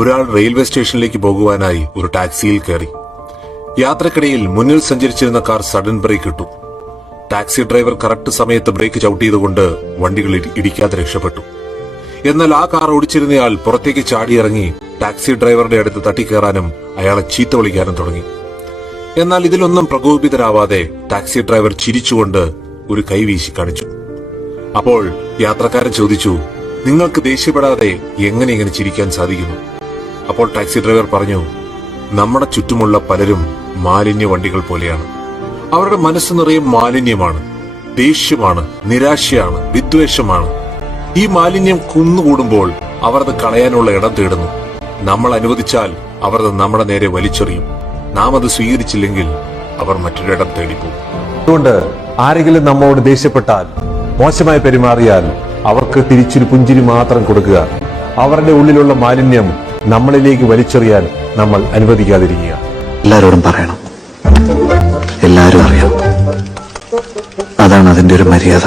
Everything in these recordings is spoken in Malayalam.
ഒരാൾ റെയിൽവേ സ്റ്റേഷനിലേക്ക് പോകുവാനായി ഒരു ടാക്സിയിൽ കയറി. യാത്രക്കിടയിൽ മുന്നിൽ സഞ്ചരിച്ചിരുന്ന കാർ സഡൻ ബ്രേക്ക് ഇട്ടു. ടാക്സി ഡ്രൈവർ കറക്റ്റ് സമയത്ത് ബ്രേക്ക് ചവിട്ടിയതുകൊണ്ട് വണ്ടികൾ ഇടിക്കാതെ രക്ഷപ്പെട്ടു. എന്നാൽ ആ കാർ ഓടിച്ചിരുന്നയാൾ പുറത്തേക്ക് ചാടിയിറങ്ങി ടാക്സി ഡ്രൈവറുടെ അടുത്ത് തട്ടിക്കയറാനും അയാളെ ചീത്ത വിളിക്കാനും തുടങ്ങി. എന്നാൽ ഇതിലൊന്നും പ്രകോപിതരാവാതെ ടാക്സി ഡ്രൈവർ ചിരിച്ചുകൊണ്ട് ഒരു കൈ വീശി കാണിച്ചു. അപ്പോൾ യാത്രക്കാരൻ ചോദിച്ചു, നിങ്ങൾക്ക് ദേഷ്യപ്പെടാതെ എങ്ങനെ ഇങ്ങനെ ചിരിക്കാൻ സാധിക്കുന്നു? അപ്പോൾ ടാക്സി ഡ്രൈവർ പറഞ്ഞു, നമ്മുടെ ചുറ്റുമുള്ള പലരും മാലിന്യ വണ്ടികൾ പോലെയാണ്. അവരുടെ മനസ്സ് നിറയെ മാലിന്യമാണ്, ദേഷ്യമാണ്, നിരാശയാണ്, വിദ്വേഷമാണ്. ഈ മാലിന്യം കുന്നുകൂടുമ്പോൾ അവർ അത് കളയാനുള്ള ഇടം തേടുന്നു. നമ്മൾ അനുവദിച്ചാൽ അവർ അത് നമ്മുടെ നേരെ വലിച്ചെറിയും. നാം അത് സ്വീകരിച്ചില്ലെങ്കിൽ അവർ മറ്റൊരിടം തേടിപ്പോകും. അതുകൊണ്ട് ആരെങ്കിലും നമ്മോട് ദേഷ്യപ്പെട്ടാൽ, മോശമായി പെരുമാറിയാൽ അവർക്ക് തിരിച്ചൊരു പുഞ്ചിരി മാത്രം കൊടുക്കുക. അവരുടെ ഉള്ളിലുള്ള മാലിന്യം നമ്മളിലേക്ക് വലിച്ചെറിയാൻ നമ്മൾ അനുവദിക്കാതിരിക്കുക. എല്ലാരോടും പറയണം, എല്ലാരും അറിയാം. അതാണ് അതിന്റെ ഒരു മര്യാദ.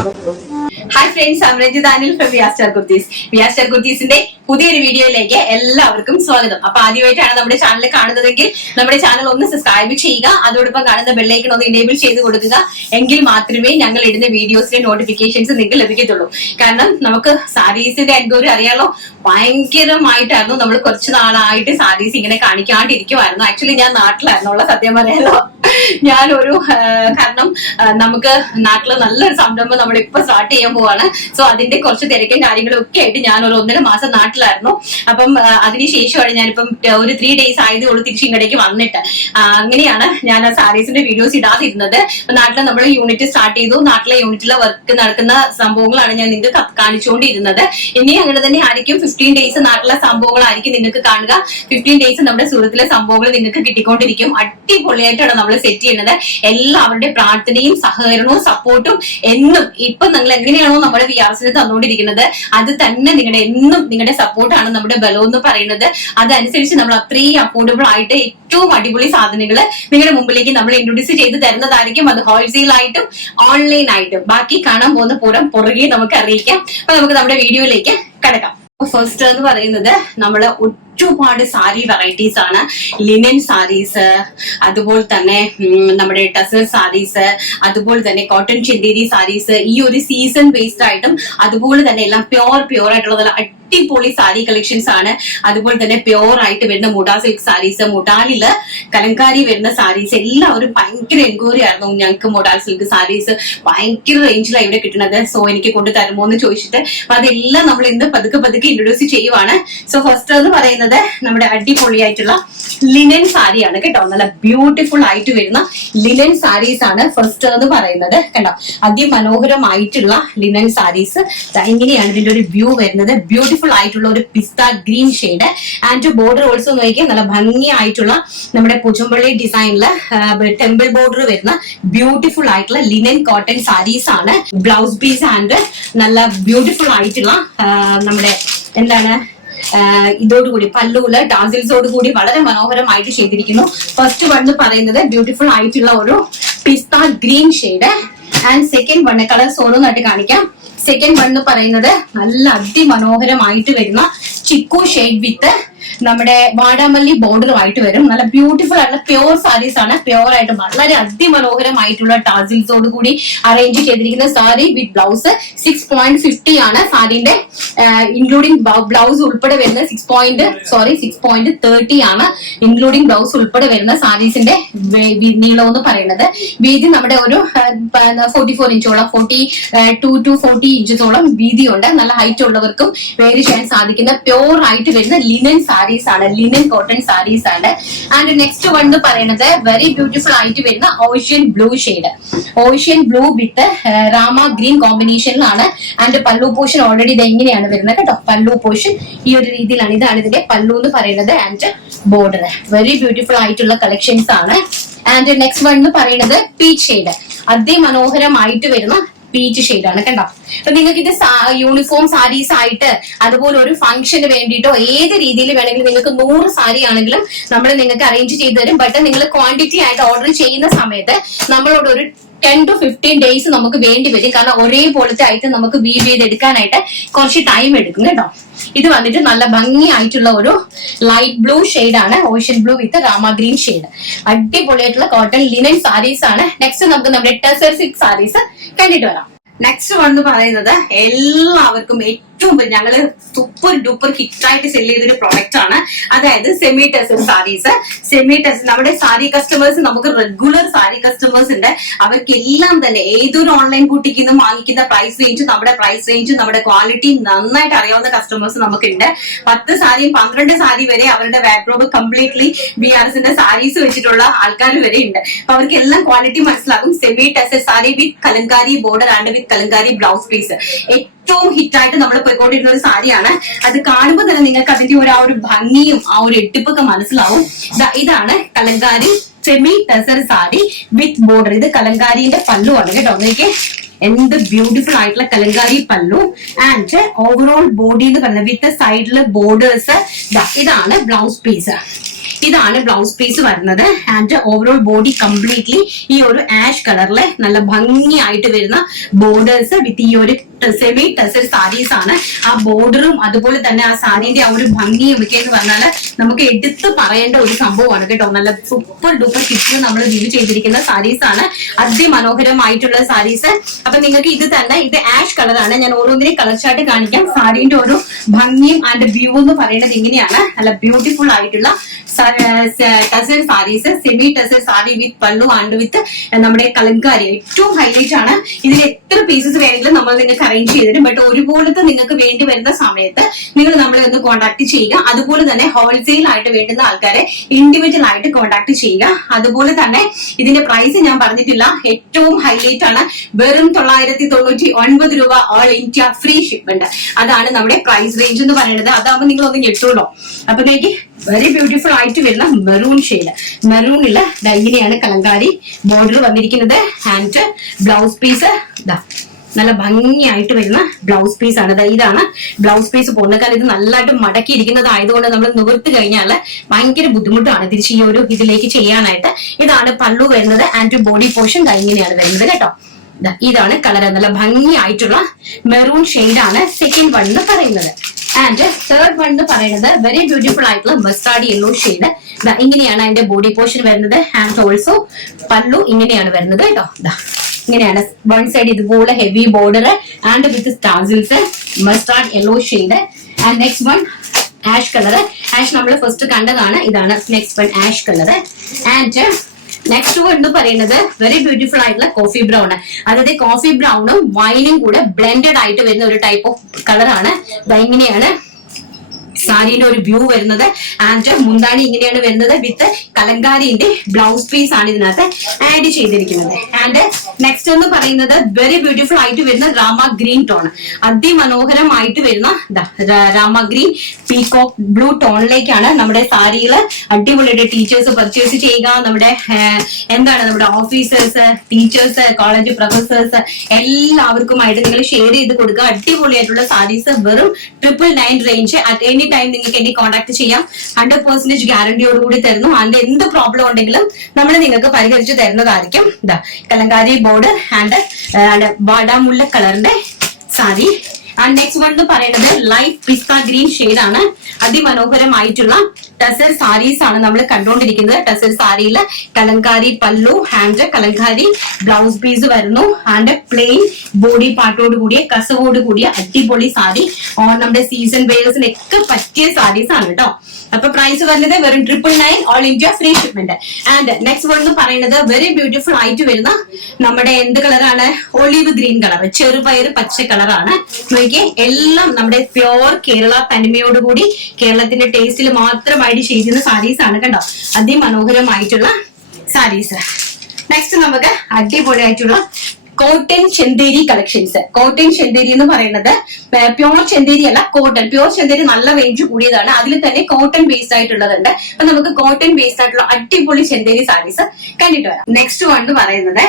Hi friends, I am Ranjitha Anil from Viastar Kurtis. Viastar കുർത്തീസിന്റെ പുതിയൊരു വീഡിയോയിലേക്ക് എല്ലാവർക്കും സ്വാഗതം. അപ്പൊ ആദ്യമായിട്ടാണ് നമ്മുടെ ചാനൽ കാണുന്നതെങ്കിൽ നമ്മുടെ ചാനൽ ഒന്ന് സബ്സ്ക്രൈബ് ചെയ്യുക. അതോടൊപ്പം കാണുന്ന ബെല്ലൈക്കൺ ഒന്ന് എനേബിൾ ചെയ്ത് കൊടുക്കുക. എങ്കിൽ മാത്രമേ ഞങ്ങൾ ഇടുന്ന വീഡിയോസിന്റെ നോട്ടിഫിക്കേഷൻസ് നിങ്ങൾക്ക് ലഭിക്കത്തുള്ളൂ. കാരണം നമുക്ക് സാരീസിന്റെ എൻക്വയറി അറിയാലോ, ഭയങ്കരമായിട്ടായിരുന്നു. നമ്മൾ കുറച്ച് നാളായിട്ട് സാരീസ് ഇങ്ങനെ കാണിക്കാണ്ടിരിക്കുമായിരുന്നു. ആക്ച്വലി ഞാൻ നാട്ടിലായിരുന്നുള്ള സത്യം പറയാലോ. ഞാനൊരു കാരണം നമുക്ക് നാട്ടില് നല്ലൊരു സംരംഭം നമ്മളിപ്പോ സ്റ്റാർട്ട് ചെയ്യാൻ പോവാണ്. സോ അതിന്റെ കുറച്ച് തിരക്കും കാര്യങ്ങളും ഒക്കെ ആയിട്ട് ഞാൻ ഒരു 1.5 മാസം നാട്ടിലായിരുന്നു. അപ്പം അതിനുശേഷമാണ് ഞാനിപ്പം ഒരു 3 days ആയതേ ഉള്ളൂ തിരിച്ച് ഇങ്ങടേക്ക് വന്നിട്ട്. അങ്ങനെയാണ് ഞാൻ ആ സാരീസിന്റെ വീഡിയോസ് ഇടാതിരുന്നത്. നാട്ടിലെ നമ്മൾ യൂണിറ്റ് സ്റ്റാർട്ട് ചെയ്തു. നാട്ടിലെ യൂണിറ്റിലെ വർക്ക് നടക്കുന്ന സംഭവങ്ങളാണ് ഞാൻ നിങ്ങൾക്ക് കാണിച്ചുകൊണ്ടിരുന്നത്. ഇനി അങ്ങനെ തന്നെ ആയിരിക്കും. 15 days നാട്ടിലെ സംഭവങ്ങളായിരിക്കും നിങ്ങൾക്ക് കാണുക. 15 days നമ്മുടെ സുഹൃത്തിലെ സംഭവങ്ങൾ നിങ്ങൾക്ക് കിട്ടിക്കൊണ്ടിരിക്കും. അടിപൊളിയായിട്ടാണ് നമ്മൾ സെറ്റ് ചെയ്യുന്നത്. എല്ലാവരുടെ പ്രാർത്ഥനയും സഹകരണവും സപ്പോർട്ടും എന്നും ഇപ്പൊ നിങ്ങൾ എങ്ങനെയാണോ നമ്മുടെ വിയാസിന് തന്നുകൊണ്ടിരിക്കുന്നത് അത് തന്നെ നിങ്ങളുടെ സപ്പോർട്ടാണ് നമ്മുടെ ബലം എന്ന് പറയുന്നത്. അതനുസരിച്ച് നമ്മൾ അത്രയും അഫോർഡബിൾ ആയിട്ട് ഏറ്റവും അടിപൊളി സാധനങ്ങൾ നിങ്ങളുടെ മുമ്പിലേക്ക് നമ്മൾ ഇൻട്രൊഡ്യൂസ് ചെയ്ത് തരുന്നതായിരിക്കും. അത് ഹോൾസെയിൽ ആയിട്ടും ഓൺലൈൻ ആയിട്ടും. ബാക്കി കാണാൻ പോകുന്ന പുറകെ നമുക്ക് അറിയിക്കാം. അപ്പൊ നമുക്ക് നമ്മുടെ വീഡിയോയിലേക്ക് കടക്കാം. ഫസ്റ്റ് എന്ന് പറയുന്നത് നമ്മള് ഒരുപാട് സാരി വെറൈറ്റീസ് ആണ്. ലിനൻ സാരീസ്, അതുപോലെ തന്നെ നമ്മുടെ ടസർ സാരീസ്, അതുപോലെ തന്നെ കോട്ടൺ ചെന്തേരി സാരീസ്, ഈ ഒരു സീസൺ ബേസ്ഡ് ആയിട്ടും അതുപോലെ തന്നെ എല്ലാം പ്യോർ ആയിട്ടുള്ള അടിപൊളി സാരി കളക്ഷൻസ് ആണ്. അതുപോലെ തന്നെ പ്യോർ ആയിട്ട് വരുന്ന മുഡാ സിൽക്ക് സാരീസ്, മുഡാലില് കലങ്കാരി വരുന്ന സാരീസ്, എല്ലാവരും ഭയങ്കര എൻക്വയറി ആയിരുന്നു. ഞങ്ങൾക്ക് മുഡാൽ സിൽക്ക് സാരീസ് ഭയങ്കര റേഞ്ചിലാണ് ഇവിടെ കിട്ടുന്നത്. സോ എനിക്ക് കൊണ്ട് തരുമോ എന്ന് ചോദിച്ചിട്ട് അപ്പൊ അതെല്ലാം നമ്മൾ ഇന്ന് പതുക്കെ ഇൻട്രൊഡ്യൂസ് ചെയ്യുവാണ്. സോ ഫസ്റ്റ് എന്ന് പറയുന്നത് നമ്മുടെ അടിപൊളിയായിട്ടുള്ള ലിനൻ സാരിയാണ് കേട്ടോ. നല്ല ബ്യൂട്ടിഫുൾ ആയിട്ട് വരുന്ന ലിനൻ സാരീസ് ആണ് ഫസ്റ്റ് എന്ന് പറയുന്നത്. കണ്ടോ, അതിമനോഹരമായിട്ടുള്ള ലിനൻ സാരീസ്. ഇങ്ങനെയാണ് ഇതിന്റെ ഒരു വ്യൂ വരുന്നത്. ബ്യൂട്ടിഫുൾ ആയിട്ടുള്ള ഒരു pista green shade. And border also നോക്കിയാൽ നല്ല ഭംഗിയായിട്ടുള്ള നമ്മുടെ പൂച്ചമ്പള്ളി ഡിസൈനില് ടെമ്പിൾ ബോർഡർ വരുന്ന ബ്യൂട്ടിഫുൾ ആയിട്ടുള്ള ലിനൻ കോട്ടൺ സാരീസ് ആണ്. ബ്ലൗസ് പീസ് ആൻഡ് നല്ല ബ്യൂട്ടിഫുൾ ആയിട്ടുള്ള നമ്മുടെ എന്താണ് ഇതോടുകൂടി പല്ലുവില് ടാസിൽസോട് കൂടി വളരെ മനോഹരമായിട്ട് ചെയ്തിരിക്കുന്നു. ഫസ്റ്റ് വൺ പറയുന്നത് ബ്യൂട്ടിഫുൾ ആയിട്ടുള്ള ഒരു pista green shade. And second one colours ഓരോന്നായിട്ട് കാണിക്കാം. സെക്കൻഡ് വൺ പറയുന്നത് നല്ല അതിമനോഹരമായിട്ട് വരുന്ന ചിക്കു ഷെയ്ഡ് വിത്ത് നമ്മുടെ വാടാമല്ലി ബോർഡറുമായിട്ട് വരും. നല്ല ബ്യൂട്ടിഫുൾ ആയിട്ടുള്ള പ്യോർ സാരീസ് ആണ്. പ്യോർ ആയിട്ട് വളരെ അതിമനോഹരമായിട്ടുള്ള ടാസിൽസോട് കൂടി അറേഞ്ച് ചെയ്തിരിക്കുന്ന സാരി വിത്ത് ബ്ലൗസ്. 6.50 ആണ് സാരിന്റെ ഇൻക്ലൂഡിംഗ് ബ്ലൗസ് ഉൾപ്പെടെ വരുന്ന 6.30 ആണ് ഇൻക്ലൂഡിംഗ് ബ്ലൗസ് ഉൾപ്പെടെ വരുന്ന സാരീസിന്റെ നീളം എന്ന് പറയുന്നത്. വീതി നമ്മുടെ ഒരു 44 ഇഞ്ചോളം 42 to 40 ഇഞ്ചോളം വീതിയുണ്ട്. നല്ല ഹൈറ്റ് ഉള്ളവർക്കും വെയർ ചെയ്യാൻ സാധിക്കുന്ന പ്യോർ ആയിട്ട് വരുന്ന ലിനൻ സാരീസ് ആണ്. ലിനൻ കോട്ടൺ സാരീസ് ആണ്. ആൻഡ് നെക്സ്റ്റ് വൺ എന്ന് പറയുന്നത് വെരി ബ്യൂട്ടിഫുൾ ആയിട്ട് വരുന്ന ocean blue shade. Ocean blue with rama green കോമ്പിനേഷനിലാണ്. ആൻഡ് പല്ലു പോർഷൻ ഓൾറെഡി ഇത് എങ്ങനെയാണ് വരുന്നത് കേട്ടോ. പല്ലു പോർഷൻ ഈ ഒരു രീതിയിലാണ്. ഇതാണ് ഇതിന്റെ പല്ലു എന്ന് പറയുന്നത്. ആൻഡ് ബോർഡർ വെരി ബ്യൂട്ടിഫുൾ ആയിട്ടുള്ള കളക്ഷൻസ് ആണ്. ആൻഡ് നെക്സ്റ്റ് വൺ എന്ന് പറയുന്നത് പീച്ച് ഷെയ്ഡ്. അതിമനോഹരമായിട്ട് വരുന്ന പീച്ച് ഷെയ്ഡ് ആണ് കണ്ടോ. അപ്പൊ നിങ്ങൾക്ക് ഇത് യൂണിഫോം സാരീസ് ആയിട്ട് അതുപോലെ ഒരു ഫംഗ്ഷന് വേണ്ടിയിട്ടോ ഏത് രീതിയിൽ വേണമെങ്കിലും നിങ്ങൾക്ക് 100 സാരി ആണെങ്കിലും നമ്മൾ നിങ്ങൾക്ക് അറേഞ്ച് ചെയ്ത് തരും. ബട്ട് നിങ്ങൾ ക്വാണ്ടിറ്റി ആയിട്ട് ഓർഡർ ചെയ്യുന്ന സമയത്ത് നമ്മളോട് ഒരു 10 to 15 days നമുക്ക് വേണ്ടി വരും. കാരണം ഒരേപോലത്തെ ആയിട്ട് നമുക്ക് വീവ് ചെയ്തെടുക്കാനായിട്ട് കുറച്ച് ടൈം എടുക്കും കേട്ടോ. ഇത് വന്നിട്ട് നല്ല ഭംഗിയായിട്ടുള്ള ഒരു ലൈറ്റ് ബ്ലൂ ആണ്, ocean blue with rama green shade. അടിപൊളിയായിട്ടുള്ള കോട്ടൺ ലിനൻ സാരീസ് ആണ്. നെക്സ്റ്റ് നമുക്ക് നമ്മുടെ ടെസർ സിൽക്ക് സാരീസ് കണ്ടിട്ട് വരാം. നെക്സ്റ്റ് വൺ എന്ന് പറയുന്നത് എല്ലാവർക്കും ഏറ്റവും ഞങ്ങള് സൂപ്പർ ഡൂപ്പർ ഹിറ്റായിട്ട് സെല് ചെയ്തൊരു പ്രോഡക്റ്റ് ആണ്. അതായത് സെമി ടെസർ സാരീസ്. സെമി ടെസർ നമ്മുടെ സാരി കസ്റ്റമേഴ്സ്, നമുക്ക് റെഗുലർ സാരി കസ്റ്റമേഴ്സ് ഉണ്ട്. അവർക്കെല്ലാം തന്നെ ഏതൊരു ഓൺലൈൻ ബൂട്ടിക്കിൽ നിന്നും വാങ്ങിക്കുന്ന പ്രൈസ് റേഞ്ച്, നമ്മുടെ പ്രൈസ് റേഞ്ച്, നമ്മുടെ ക്വാളിറ്റി നന്നായിട്ട് അറിയാവുന്ന കസ്റ്റമേഴ്സ് നമുക്കുണ്ട്. 10 സാരിയും 12 സാരി വരെ അവരുടെ വാഡ്രോബ് കംപ്ലീറ്റ്ലി BRSന്റെ സാരീസ് വെച്ചിട്ടുള്ള ആൾക്കാർ വരെ ഉണ്ട്. അപ്പൊ അവർക്ക് എല്ലാം ക്വാളിറ്റി മനസ്സിലാകും. Semi tussar sari with kalamkari border and with kalamkari blouse piece ഏറ്റവും ഹിറ്റായിട്ട് നമ്മൾ പോയിക്കൊണ്ടിരുന്ന ഒരു സാരിയാണ്. അത് കാണുമ്പോൾ തന്നെ നിങ്ങൾക്ക് അതിന്റെ ആ ഒരു ഭംഗിയും ആ ഒരു എട്ടിപ്പൊക്കെ മനസ്സിലാവും. ഇതാണ് കലങ്കാരി സെമി ടെസർ സാരി വിത്ത് ബോർഡർ. ഇത് കലങ്കാരിന്റെ പല്ലു ആണ് കേട്ടോ. നോക്കിയേ എന്ത് ബ്യൂട്ടിഫുൾ ആയിട്ടുള്ള കലങ്കാരി പല്ലു ആൻഡ് ഓവറോൾ ബോഡി എന്ന് പറയുന്നത് വിത്ത് സൈഡില് ബോർഡേഴ്സ്. ഇതാണ് ബ്ലൗസ് പീസ്. ഇതാണ് ബ്ലൗസ് പീസ് വരുന്നത്. ആൻഡ് ഓവറോൾ ബോഡി കംപ്ലീറ്റ്ലി ഈ ഒരു ആഷ് കളറിലെ നല്ല ഭംഗിയായിട്ട് വരുന്ന ബോർഡേഴ്സ് വിത്ത് ഈ ഒരു സെമി ടെസർ സാരീസ് ആണ്. ആ ബോർഡറും അതുപോലെ തന്നെ ആ സാരീന്റെ ആ ഒരു ഭംഗിയും ഒക്കെ എന്ന് പറഞ്ഞാല് നമുക്ക് എടുത്ത് പറയേണ്ട ഒരു സംഭവമാണ് കേട്ടോ. നല്ല സൂപ്പർ ഡൂപ്പർ ഹിറ്റ് നമ്മൾ വ്യൂ ചെയ്തിരിക്കുന്ന സാരീസ് ആണ്. അതിമനോഹരമായിട്ടുള്ള സാരീസ്. അപ്പൊ നിങ്ങൾക്ക് ഇത് തന്നെ, ഇത് ആഷ് കളറാണ്. ഞാൻ ഓരോന്നിനെയും കളർ ചാർട്ട് കാണിക്കാം. സാരീന്റെ ഒരു ഭംഗിയും ആൻഡ് വ്യൂ എന്ന് പറയുന്നത് ഇങ്ങനെയാണ്. നല്ല ബ്യൂട്ടിഫുൾ ആയിട്ടുള്ള ടെസർ സാരീസ്, സെമി ടെസർ സാരി വിത്ത് പല്ലു ആൻഡ് വിത്ത് നമ്മുടെ കലങ്കാരി ഏറ്റവും ഹൈലൈറ്റ് ആണ്. ഇതിൽ എത്ര പീസസ് വേണമെങ്കിലും നമ്മൾ നിങ്ങൾക്ക് അറേഞ്ച് ചെയ്തിരും. ബട്ട് ഒരുപോലത്തെ നിങ്ങൾക്ക് വേണ്ടി വരുന്ന സമയത്ത് നിങ്ങൾ നമ്മളെ ഒന്ന് കോൺടാക്ട് ചെയ്യുക. അതുപോലെ തന്നെ ഹോൾസെയിൽ ആയിട്ട് വേണ്ടുന്ന ആൾക്കാരെ ഇൻഡിവിജ്വൽ ആയിട്ട് കോൺടാക്ട് ചെയ്യുക. അതുപോലെ തന്നെ ഇതിന്റെ പ്രൈസ് ഞാൻ പറഞ്ഞിട്ടില്ല, ഏറ്റവും ഹൈലൈറ്റ് ആണ്. വെറും 999 രൂപ ഓൾ ഇന്ത്യ ഫ്രീ ഷിപ്മെന്റ്. അതാണ് നമ്മുടെ പ്രൈസ് റേഞ്ച് എന്ന് പറയുന്നത്. അതാകുമ്പോൾ നിങ്ങൾ ഒന്ന് ഞെട്ടുള്ളൂ. അപ്പൊ എനിക്ക് വെരി ബ്യൂട്ടിഫുൾ ആയിട്ട് വരുന്ന മെറൂൺ ഷെയ്ഡ്. മെറൂണില് ഇങ്ങനെയാണ് കലങ്കാരി ബോർഡർ വന്നിരിക്കുന്നത്. ആൻഡ് ബ്ലൗസ് പീസ് നല്ല ഭംഗിയായിട്ട് വരുന്ന ബ്ലൗസ് പീസ് ആണ്. ഇതാണ് ബ്ലൗസ് പീസ് പോകുന്ന കാലം. ഇത് നല്ലതായിട്ട് മടക്കിയിരിക്കുന്നത് ആയതുകൊണ്ട് നമ്മൾ നിവർത്തി കഴിഞ്ഞാൽ ഭയങ്കര ബുദ്ധിമുട്ടാണ് തിരിച്ച് ഈ ഒരു ഇതിലേക്ക് ചെയ്യാനായിട്ട്. ഇതാണ് പല്ലു വരുന്നത്. ആൻഡ് ബോഡി പോർഷൻ ഇങ്ങനെയാണ് വരുന്നത് കേട്ടോ. ഇതാണ് കളർ. നല്ല ഭംഗിയായിട്ടുള്ള മെറൂൺ ഷെയ്ഡാണ് സെക്കൻഡ് വൺ എന്ന് പറയുന്നത്. ആൻഡ് തേർഡ് വൺ എന്ന് പറയുന്നത് വെരി ബ്യൂട്ടിഫുൾ ആയിട്ടുള്ള മസ്റ്റാർഡ് യെല്ലോ ഷെയ്ഡ്. ഇങ്ങനെയാണ് അതിന്റെ ബോഡി പോർഷൻ വരുന്നത്. ആൻഡ് ഓൾസോ പല്ലു ഇങ്ങനെയാണ് വരുന്നത് കേട്ടോ. ഇങ്ങനെയാണ് വൺ സൈഡ് ഇതുപോലെ ഹെവി ബോർഡർ ആൻഡ് വിത്ത് സ്റ്റാർസിൽസ്, mustard yellow shade. And next one ash colour. Ash നമ്മൾ ഫസ്റ്റ് കണ്ടതാണ്. ഇതാണ് next one ash colour. And next one എന്ന് പറയുന്നത് വെരി ബ്യൂട്ടിഫുൾ ആയിട്ടുള്ള കോഫി ബ്രൗൺ. അതായത് കോഫി ബ്രൗണും വൈനും കൂടെ ബ്ലെൻഡഡ് ആയിട്ട് വരുന്ന ഒരു ടൈപ്പ് ഓഫ് കളറാണ്. ഇങ്ങനെയാണ് സാരിയുടെ ഒരു വ്യൂ വരുന്നത്. ആൻഡ് മുന്താണി ഇങ്ങനെയാണ് വരുന്നത് വിത്ത് കലങ്കാരിന്റെ ബ്ലൗസ് പീസ് ആണ് ഇതിനകത്ത് ആഡ് ചെയ്തിരിക്കുന്നത്. ആൻഡ് നെക്സ്റ്റ് എന്ന് പറയുന്നത് വെരി ബ്യൂട്ടിഫുൾ ആയിട്ട് വരുന്ന രാമ ഗ്രീൻ ടോൺ. അതിമനോഹരമായിട്ട് വരുന്ന രാമ ഗ്രീൻ പീകോക്ക് ബ്ലൂ ടോണിലേക്കാണ് നമ്മുടെ സാരികള് അടിപൊളിയായിട്ട് ടീച്ചേഴ്സ് പർച്ചേസ് ചെയ്യുക. നമ്മുടെ നമ്മുടെ ഓഫീസേഴ്സ്, ടീച്ചേഴ്സ്, കോളേജ് പ്രൊഫസേഴ്സ് എല്ലാവർക്കുമായിട്ട് നിങ്ങൾ ഷെയർ ചെയ്ത് കൊടുക്കുക. അടിപൊളിയായിട്ടുള്ള സാരീസ് വെറും 999 റേഞ്ച്. അറ്റ് എനി ടൈം നിങ്ങൾക്ക് എന്നെ കോൺടാക്ട് ചെയ്യാം. 100% ഗ്യാരണ്ടിയോടുകൂടി തരുന്നു. അതിന്റെ എന്ത് പ്രോബ്ലം ഉണ്ടെങ്കിലും നമ്മൾ നിങ്ങൾക്ക് പരിഹരിച്ചു തരുന്നതായിരിക്കും. കലങ്കാരി ബോർഡർ ആൻഡ് ബാഡാമുള്ള കളറിന്റെ സാരി. ആൻഡ് നെക്സ്റ്റ് വൺ എന്ന് പറയുന്നത് ലൈറ്റ് പിസ്ത ഗ്രീൻ ഷെയ്ഡ് ആണ്. അതിമനോഹരമായിട്ടുള്ള ടെസർ സാരീസ് ആണ് നമ്മൾ കണ്ടുകൊണ്ടിരിക്കുന്നത്. ടെസർ സാരിയിൽ കലങ്കാരി പല്ലു ആൻഡ് കലങ്കാരി ബ്ലൗസ് പീസ് വരുന്നു. ആൻഡ് പ്ലെയിൻ ബോഡി പാർട്ടോട് കൂടിയ കസവോട് കൂടിയ അടിപൊളി സാരി. നമ്മുടെ സീസൺ വെയേഴ്സിനൊക്കെ പറ്റിയ സാരീസ് ആണ് കേട്ടോ. അപ്പൊ പ്രൈസ് വരുന്നത് വെറും 999 all India free shipment. And next one എന്ന് പറയുന്നത് വെരി ബ്യൂട്ടിഫുൾ ആയിട്ട് വരുന്ന നമ്മുടെ എന്ത് കളറാണ്? ഒലിവ് ഗ്രീൻ കളർ, ചെറുപയർ പച്ച കളറാണ്. നോക്കിയേ, എല്ലാം നമ്മുടെ പ്യോർ കേരള തനിമയോടുകൂടി കേരളത്തിന്റെ ടേസ്റ്റിൽ മാത്രമായിട്ട് ചെയ്യുന്ന സാരീസ് ആണ് കണ്ടോ. അതിമനോഹരമായിട്ടുള്ള സാരീസ്. നെക്സ്റ്റ് നമുക്ക് അടിപൊളിയായിട്ടുള്ള cotton Chanderi collections. Cotton Chanderi എന്ന് പറയുന്നത് പ്യോർ ചെന്തേരി അല്ല, കോട്ടൺ. പ്യോർ ചെന്തേരി നല്ല റേഞ്ച് കൂടിയതാണ്. അതിൽ തന്നെ കോട്ടൺ ബേസ്ഡ് ആയിട്ടുള്ളതുണ്ട്. അപ്പൊ നമുക്ക് കോട്ടൺ ബേസ്ഡ് ആയിട്ടുള്ള അടിപൊളി ചെന്തേരി സാരീസ് കണ്ടിട്ട് വരാം. നെക്സ്റ്റ് വൺ എന്ന് പറയുന്നത്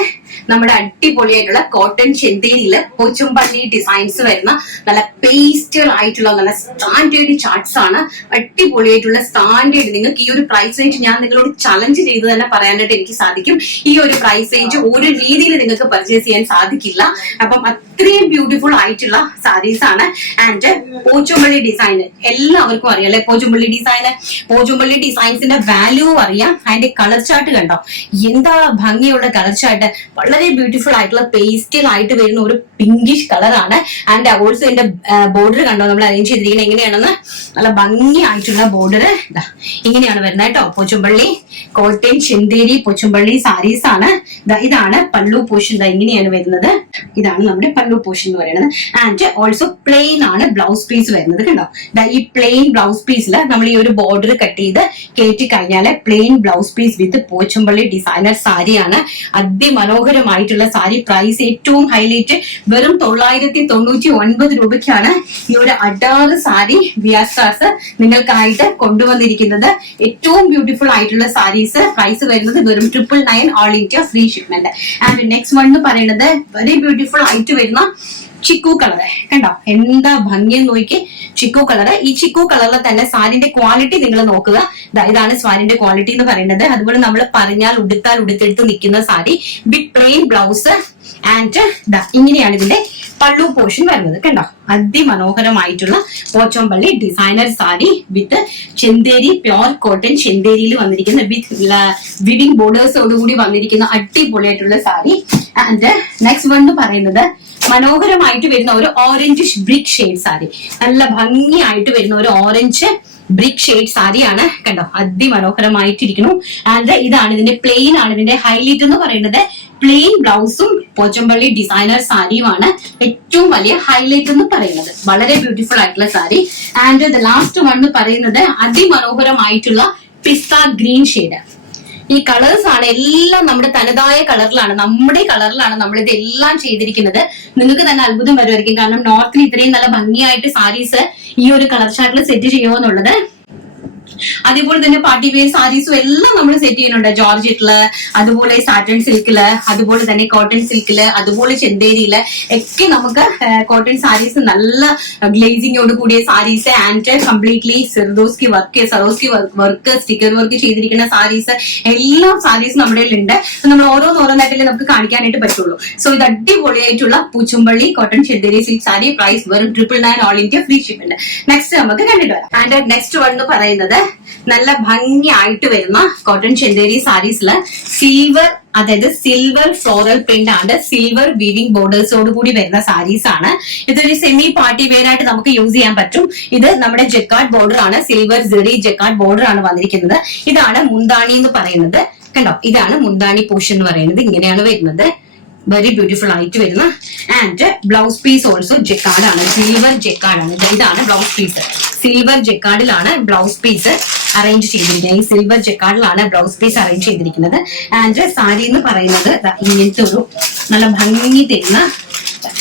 നമ്മുടെ അടിപൊളിയായിട്ടുള്ള കോട്ടൺ ചെന്തേരിയില് പോച്ചുംപള്ളി ഡിസൈൻസ് വരുന്ന നല്ല പേസ്റ്റൽ ആയിട്ടുള്ള നല്ല സ്റ്റാൻഡേർഡ് ചാർട്ട്സ് ആണ്. അടിപൊളിയായിട്ടുള്ള സ്റ്റാൻഡേർഡ്. നിങ്ങൾക്ക് ഈ ഒരു പ്രൈസ് റേഞ്ച് ഞാൻ നിങ്ങളോട് ചലഞ്ച് ചെയ്ത് തന്നെ പറയാനായിട്ട് എനിക്ക് സാധിക്കും. ഈ ഒരു പ്രൈസ് റേഞ്ച് ഒരു രീതിയിൽ നിങ്ങൾക്ക് പർച്ചേസ് ചെയ്യാൻ ചെയ്യാൻ സാധിക്കില്ല. അപ്പം അത്രയും ബ്യൂട്ടിഫുൾ ആയിട്ടുള്ള സാരീസ് ആണ്. ആൻഡ് പോച്ചുമ്പള്ളി ഡിസൈൻ എല്ലാവർക്കും അറിയാം അല്ലെ. പോച്ചുമ്പള്ളി ഡിസൈൻസിന്റെ വാല്യൂ അറിയാം. അതിന്റെ കളർ ചാർട്ട് കണ്ടോ, എന്താ ഭംഗിയുള്ള കളർ ചാർട്ട്. വളരെ ബ്യൂട്ടിഫുൾ ആയിട്ടുള്ള പേസ്റ്റൽ ആയിട്ട് വരുന്ന ഒരു പിങ്കിഷ് കളറാണ്. ആൻഡ് ഓൾസോ ഇതിന്റെ ബോർഡർ കണ്ടോ നമ്മൾ അറേഞ്ച് ചെയ്തിരിക്കുന്നത് എങ്ങനെയാണെന്ന്. നല്ല ഭംഗിയായിട്ടുള്ള ബോർഡർ ഇങ്ങനെയാണ് വരുന്നത് കേട്ടോ. പോച്ചുമ്പള്ളി കോട്ടയം ചെന്തേരി പോച്ചുമ്പള്ളി സാരീസ് ആണ്. ഇതാണ് പല്ലു പോർഷൻ. ഇങ്ങനെയാണ് വരുന്നത്. ഇതാണ് നമ്മുടെ പല്ലു പോർഷൻ എന്ന് പറയുന്നത്. ആൻഡ് ഓൾസോ പ്ലെയിൻ ആണ് ബ്ലൗസ് പീസ് വരുന്നത് കണ്ടോ. ഈ പ്ലെയിൻ ബ്ലൗസ് പീസിൽ നമ്മൾ ഈ ഒരു ബോർഡർ കട്ട് ചെയ്ത് കയറ്റി കഴിഞ്ഞാല് പ്ലെയിൻ ബ്ലൗസ് പീസ് വിത്ത് പോച്ചുമ്പള്ളി ഡിസൈനർ സാരിയാണ്. അതിമനോഹരമായിട്ടുള്ള സാരി. പ്രൈസ് ഏറ്റവും ഹൈലൈറ്റ് വെറും 999 രൂപയ്ക്കാണ് ഈ ഒരു അഡാറ് സാരി വിയാസ്റ്റാസ് നിങ്ങൾക്കായിട്ട് കൊണ്ടുവന്നിരിക്കുന്നത്. ഏറ്റവും ബ്യൂട്ടിഫുൾ ആയിട്ടുള്ള സാരീസ്. പ്രൈസ് വരുന്നത് വെറും 999 all India free shipment. And next one എന്ന് പറയുന്നത് വെരി ബ്യൂട്ടിഫുൾ ആയിട്ട് വരുന്ന ചിക്കു കളറ് കണ്ടോ, എന്താ ഭംഗിയെന്ന് നോക്കി. ചിക്കു കളറ്. ഈ ചിക്കു കളറിൽ തന്നെ സാരിന്റെ ക്വാളിറ്റി നിങ്ങൾ നോക്കുക. ഇതാണ് സാരിന്റെ ക്വാളിറ്റി എന്ന് പറയുന്നത്. അതുപോലെ നമ്മൾ പറഞ്ഞാൽ ഉടുത്തെടുത്ത് നിൽക്കുന്ന സാരി വിത്ത് പ്ലെയിൻ ബ്ലൗസ്. ആൻഡ് ഇങ്ങനെയാണ് ഇതിന്റെ പല്ലു പോർഷൻ വരുന്നത് കണ്ടോ. അതിമനോഹരമായിട്ടുള്ള പോച്ചമ്പള്ളി ഡിസൈനർ സാരി വിത്ത് ചെന്തേരി പ്യോർ കോട്ടൺ ചെന്തേരിയിൽ വന്നിരിക്കുന്ന വിത്ത് വിവിംഗ് ബോർഡേഴ്സോടുകൂടി വന്നിരിക്കുന്ന അടിപൊളിയായിട്ടുള്ള സാരി. ആൻഡ് നെക്സ്റ്റ് വൺ എന്ന് പറയുന്നത് മനോഹരമായിട്ട് വരുന്ന ഒരു ഓറഞ്ച് ബ്രിക്ക് ഷെയ്ഡ് സാരി. നല്ല ഭംഗിയായിട്ട് വരുന്ന ഒരു ഓറഞ്ച് ബ്രിക്ക് ഷെയ്ഡ് സാരിയാണ് കണ്ടോ. അതിമനോഹരമായിട്ടിരിക്കുന്നു. ആൻഡ് ഇതാണ് ഇതിന്റെ പ്ലെയിൻ ആണ് ഇതിന്റെ ഹൈലൈറ്റ് എന്ന് പറയുന്നത്. പ്ലെയിൻ ബ്ലൗസും പോച്ചമ്പള്ളി ഡിസൈനർ സാരിയുമാണ് ഏറ്റവും വലിയ ഹൈലൈറ്റ് എന്ന് പറയുന്നത്. വളരെ ബ്യൂട്ടിഫുൾ ആയിട്ടുള്ള sari. And the last one എന്ന് പറയുന്നത് അതിമനോഹരമായിട്ടുള്ള പിസ്ത ഗ്രീൻ ഷെയ്ഡ്. ഈ കളേഴ്സ് ആണ് എല്ലാം നമ്മുടെ തനതായ കളറിലാണ്, നമ്മുടെ കളറിലാണ് നമ്മൾ ഇതെല്ലാം ചെയ്തിരിക്കുന്നത്. നിങ്ങൾക്ക് തന്നെ അത്ഭുതം വരുമായിരിക്കും. കാരണം നോർത്തിൽ ഇത്രയും നല്ല ഭംഗിയായിട്ട് സാരീസ് ഈ ഒരു കളർ ചാർട്ടിൽ സെറ്റ് ചെയ്യുമോ എന്നുള്ളത്. അതേപോലെ തന്നെ പാർട്ടി വെയർ സാരീസും എല്ലാം നമ്മൾ സെറ്റ് ചെയ്യുന്നുണ്ട്. ജോർജറ്റില്, അതുപോലെ സാറ്റൻ സിൽക്കില്, അതുപോലെ തന്നെ കോട്ടൺ സിൽക്കില്, അതുപോലെ ചെന്തേരിയില് ഒക്കെ നമുക്ക് കോട്ടൺ സാരീസ് നല്ല ഗ്ലേസിങ്ങോട് കൂടിയ saris. And completely Swarovski work sticker work ചെയ്തിരിക്കുന്ന സാരീസ് എല്ലാം സാരീസ് നമ്മുടെ ഉണ്ട്. നമ്മൾ ഓരോന്നായിട്ടല്ലേ നമുക്ക് കാണിക്കാനായിട്ട് പറ്റുള്ളൂ. സോ ഇത് അടിപൊളിയായിട്ടുള്ള പൂച്ചുമ്പള്ളി cotton Chanderi silk sari. Price വെറും 999 all India free shipment. Next നമുക്ക് കണ്ടിട്ട് വരാം. ആൻഡ് നെക്സ്റ്റ് വൺ എന്ന് പറയുന്നത് നല്ല ഭംഗിയായിട്ട് വരുന്ന കോട്ടൺ ചെന്തേരി സാരീസില് സിൽവർ, അതായത് സിൽവർ ഫ്ലോറൽ പ്രിന്റ് ആണ്. സിൽവർ വീവിംഗ് ബോർഡേഴ്സോട് കൂടി വരുന്ന സാരീസ് ആണ്. ഇതൊരു സെമി പാർട്ടി വെയർ ആയിട്ട് നമുക്ക് യൂസ് ചെയ്യാൻ പറ്റും. ഇത് നമ്മുടെ ജക്കാർഡ് ബോർഡർ ആണ്. സിൽവർ ജെറി ജക്കാർഡ് ബോർഡർ ആണ് വന്നിരിക്കുന്നത്. ഇതാണ് മുന്താണി എന്ന് പറയുന്നത് കണ്ടോ. ഇതാണ് മുന്താണി പോർഷൻ എന്ന് പറയുന്നത്. ഇങ്ങനെയാണ് വരുന്നത്. വെരി ബ്യൂട്ടിഫുൾ ആയിട്ട് വരുന്ന. And blouse piece also jacquard ആണ്. സിൽവർ ജക്കാർഡ് ആണ്. ഇതാണ് ബ്ലൗസ് പീസ്. സിൽവർ ജക്കാർഡിലാണ് ബ്ലൗസ് പീസ് അറേഞ്ച് ചെയ്തിരിക്കുന്നത്. ഈ സിൽവർ ജക്കാർഡിലാണ് ബ്ലൗസ് പീസ് അറേഞ്ച് ചെയ്തിരിക്കുന്നത്. ആൻഡ് സാരി എന്ന് പറയുന്നത് ഇങ്ങനത്തെ ഒരു നല്ല ഭംഗി തരുന്ന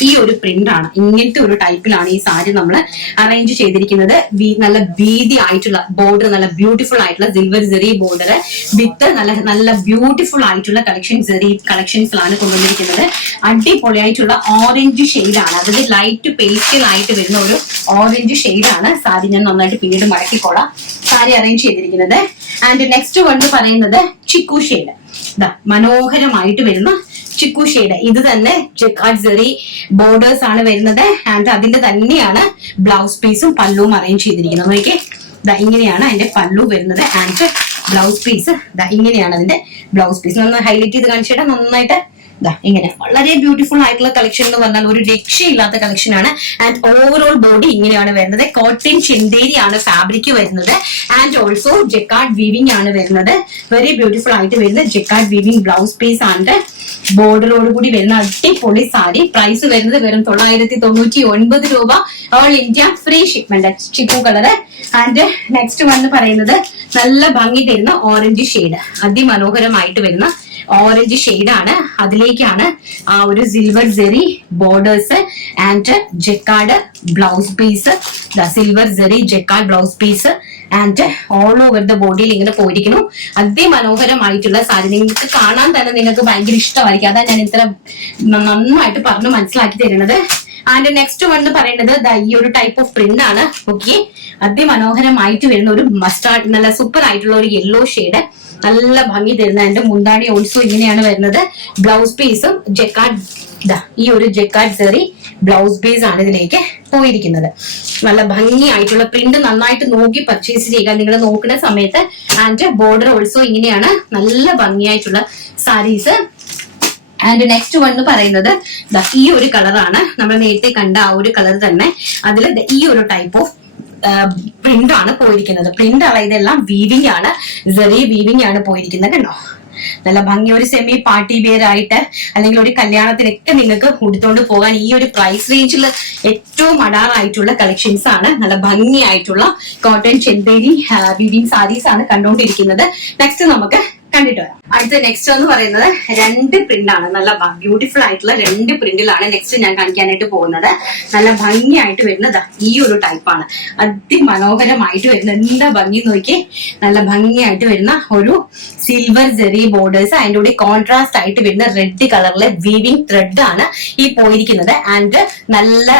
ഈ ഒരു പ്രിന്റ് ആണ്. ഇങ്ങനത്തെ ഒരു ടൈപ്പിലാണ് ഈ സാരി നമ്മൾ അറേഞ്ച് ചെയ്തിരിക്കുന്നത്. നല്ല വീതി ആയിട്ടുള്ള ബോർഡർ, നല്ല ബ്യൂട്ടിഫുൾ ആയിട്ടുള്ള സിൽവർ ജെറി ബോർഡർ വിത്ത് നല്ല ബ്യൂട്ടിഫുൾ ആയിട്ടുള്ള കളക്ഷൻസിലാണ് കൊണ്ടുവന്നിരിക്കുന്നത്. അടിപൊളിയായിട്ടുള്ള ഓറഞ്ച് ഷെയ്ഡാണ്. അതായത് ലൈറ്റ് പേസ്റ്റൽ ആയിട്ട് വരുന്ന ഒരു ഓറഞ്ച് ഷെയ്ഡാണ് സാരി. ഞാൻ നന്നായിട്ട് പിന്നീട് മടക്കിക്കോളാം. സാരി അറേഞ്ച് ചെയ്തിരിക്കുന്നത്. ആൻഡ് നെക്സ്റ്റ് വൺ പറയുന്നത് ചിക്കു ഷെയ്ഡ്. മനോഹരമായിട്ട് വരുന്ന ചിക്കു ഷെയ്ഡ്. ഇത് തന്നെ ജക്കാർഡ് ജെറി ബോർഡേഴ്സ് ആണ് വരുന്നത്. ആൻഡ് അതിന്റെ തന്നെയാണ് ബ്ലൗസ് പീസും പല്ലുവും അറേഞ്ച് ചെയ്തിരിക്കുന്നത്. നോക്കിയേ, ഇങ്ങനെയാണ് അതിന്റെ പല്ലു വരുന്നത്. ആൻഡ് ബ്ലൗസ് പീസ് ഇങ്ങനെയാണ് അതിന്റെ ബ്ലൗസ് പീസ്. നന്നായി ഹൈലൈറ്റ് ചെയ്ത് കാണിച്ചിട്ട് നന്നായിട്ട് ഇങ്ങനെ വളരെ ബ്യൂട്ടിഫുൾ ആയിട്ടുള്ള കളക്ഷൻ എന്ന് പറഞ്ഞാൽ ഒരു രക്ഷയില്ലാത്ത കളക്ഷൻ ആണ്. ആൻഡ് ഓവറോൾ ബോഡി ഇങ്ങനെയാണ് വരുന്നത്. കോട്ടൺ ചെന്തേരി ആണ് ഫാബ്രിക് വരുന്നത്. ആൻഡ് ഓൾസോ ജക്കാർഡ് വീവിംഗ് ആണ് വരുന്നത്. വെരി ബ്യൂട്ടിഫുൾ ആയിട്ട് വരുന്നത് ജക്കാർഡ് വീവിംഗ് ബ്ലൗസ് പീസ് ആണ്. ബോർഡറോട് കൂടി വരുന്ന അടിപൊളി സാരി. പ്രൈസ് വരുന്നത് വെറും 999 രൂപ. All India free shipment. Chikoo colour. And next വന്ന് പറയുന്നത് നല്ല ഭംഗി തരുന്ന ഓറഞ്ച് ഷെയ്ഡ്. അതിമനോഹരമായിട്ട് വരുന്ന ഓറഞ്ച് ഷെയ്ഡാണ്. അതിലേക്കാണ് ആ ഒരു silver zari borders and jacquard blouse piece. Silver zari jacquard blouse piece and all over the ബോഡിയിൽ ഇങ്ങനെ പോയിരിക്കുന്നു. അതിമനോഹരമായിട്ടുള്ള സാരി. നിങ്ങൾക്ക് കാണാൻ തന്നെ നിങ്ങൾക്ക് ഭയങ്കര ഇഷ്ടമായിരിക്കും. അതാ ഞാൻ ഇത്ര നന്നായിട്ട് പറഞ്ഞു മനസ്സിലാക്കി തരുന്നത്. ആൻഡ് നെക്സ്റ്റ് വൺ എന്ന് പറയുന്നത് ഈ ഒരു ടൈപ്പ് ഓഫ് പ്രിന്റ് ആണ്. ഓക്കെ, അതിമനോഹരമായിട്ട് വരുന്ന ഒരു മസ്റ്റാർഡ്, നല്ല സൂപ്പർ ആയിട്ടുള്ള ഒരു യെല്ലോ ഷെയ്ഡ്. നല്ല ഭംഗി തരുന്ന. എന്റെ മുന്താണി ഓൾസോ ഇങ്ങനെയാണ് വരുന്നത്. ബ്ലൗസ് പീസും ജക്കാർഡ് ഈ ഒരു ജെക്കാർഡ് സെറി ബ്ലൗസ് ബേസ് ആണ് ഇതിലേക്ക് പോയിരിക്കുന്നത്. നല്ല ഭംഗിയായിട്ടുള്ള പ്രിന്റ്, നന്നായിട്ട് നോക്കി പർച്ചേസ് ചെയ്യുക നിങ്ങൾ നോക്കുന്ന സമയത്ത്. ആൻഡ് ബോർഡർ ഓൾസോ ഇങ്ങനെയാണ്, നല്ല ഭംഗിയായിട്ടുള്ള സാരീസ്. ആൻഡ് നെക്സ്റ്റ് വൺ എന്ന് പറയുന്നത് ഈ ഒരു കളറാണ്, നമ്മൾ നേരത്തെ കണ്ട ആ ഒരു കളർ തന്നെ. അതിൽ ഈ ഒരു ടൈപ്പ് ഓഫ് പ്രിന്റ് ആണ് പോയിരിക്കുന്നത്. പ്രിന്റ് അല്ല, ഇതെല്ലാം വീവിംഗ് ആണ്, സെറി വീവിംഗ് ആണ് പോയിരിക്കുന്നത്. കണ്ടോ, നല്ല ഭംഗി, ഒരു സെമി പാർട്ടി വെയർ ആയിട്ട് അല്ലെങ്കിൽ ഒരു കല്യാണത്തിനൊക്കെ നിങ്ങൾക്ക് ഉടുത്തോണ്ട് പോകാൻ ഈ ഒരു പ്രൈസ് റേഞ്ചിൽ ഏറ്റവും അടാറായിട്ടുള്ള കളക്ഷൻസ് ആണ്. നല്ല ഭംഗിയായിട്ടുള്ള കോട്ടൺ ചെന്തേരി വീവിംഗ് സാരീസ് ആണ് കണ്ടുകൊണ്ടിരിക്കുന്നത്. നെക്സ്റ്റ് നമുക്ക് കണ്ടിട്ട് വരാം. അടുത്ത നെക്സ്റ്റ് എന്ന് പറയുന്നത് 2 പ്രിന്റ് ആണ്. നല്ല ബ്യൂട്ടിഫുൾ ആയിട്ടുള്ള 2 പ്രിന്റിലാണ് നെക്സ്റ്റ് ഞാൻ കാണിക്കാനായിട്ട് പോകുന്നത്. നല്ല ഭംഗിയായിട്ട് വരുന്നത് ഈ ഒരു ടൈപ്പാണ്, അതിമനോഹരമായിട്ട് വരുന്ന, എന്താ ഭംഗി നോക്കി, നല്ല ഭംഗിയായിട്ട് വരുന്ന ഒരു സിൽവർ ജെറി ബോർഡേഴ്സ്, അതിന്റെ കൂടെ കോൺട്രാസ്റ്റ് ആയിട്ട് വരുന്ന റെഡ് കളറിലെ വീവിംഗ് ത്രെഡ് ആണ് ഈ പോയിരിക്കുന്നത്. ആൻഡ് നല്ല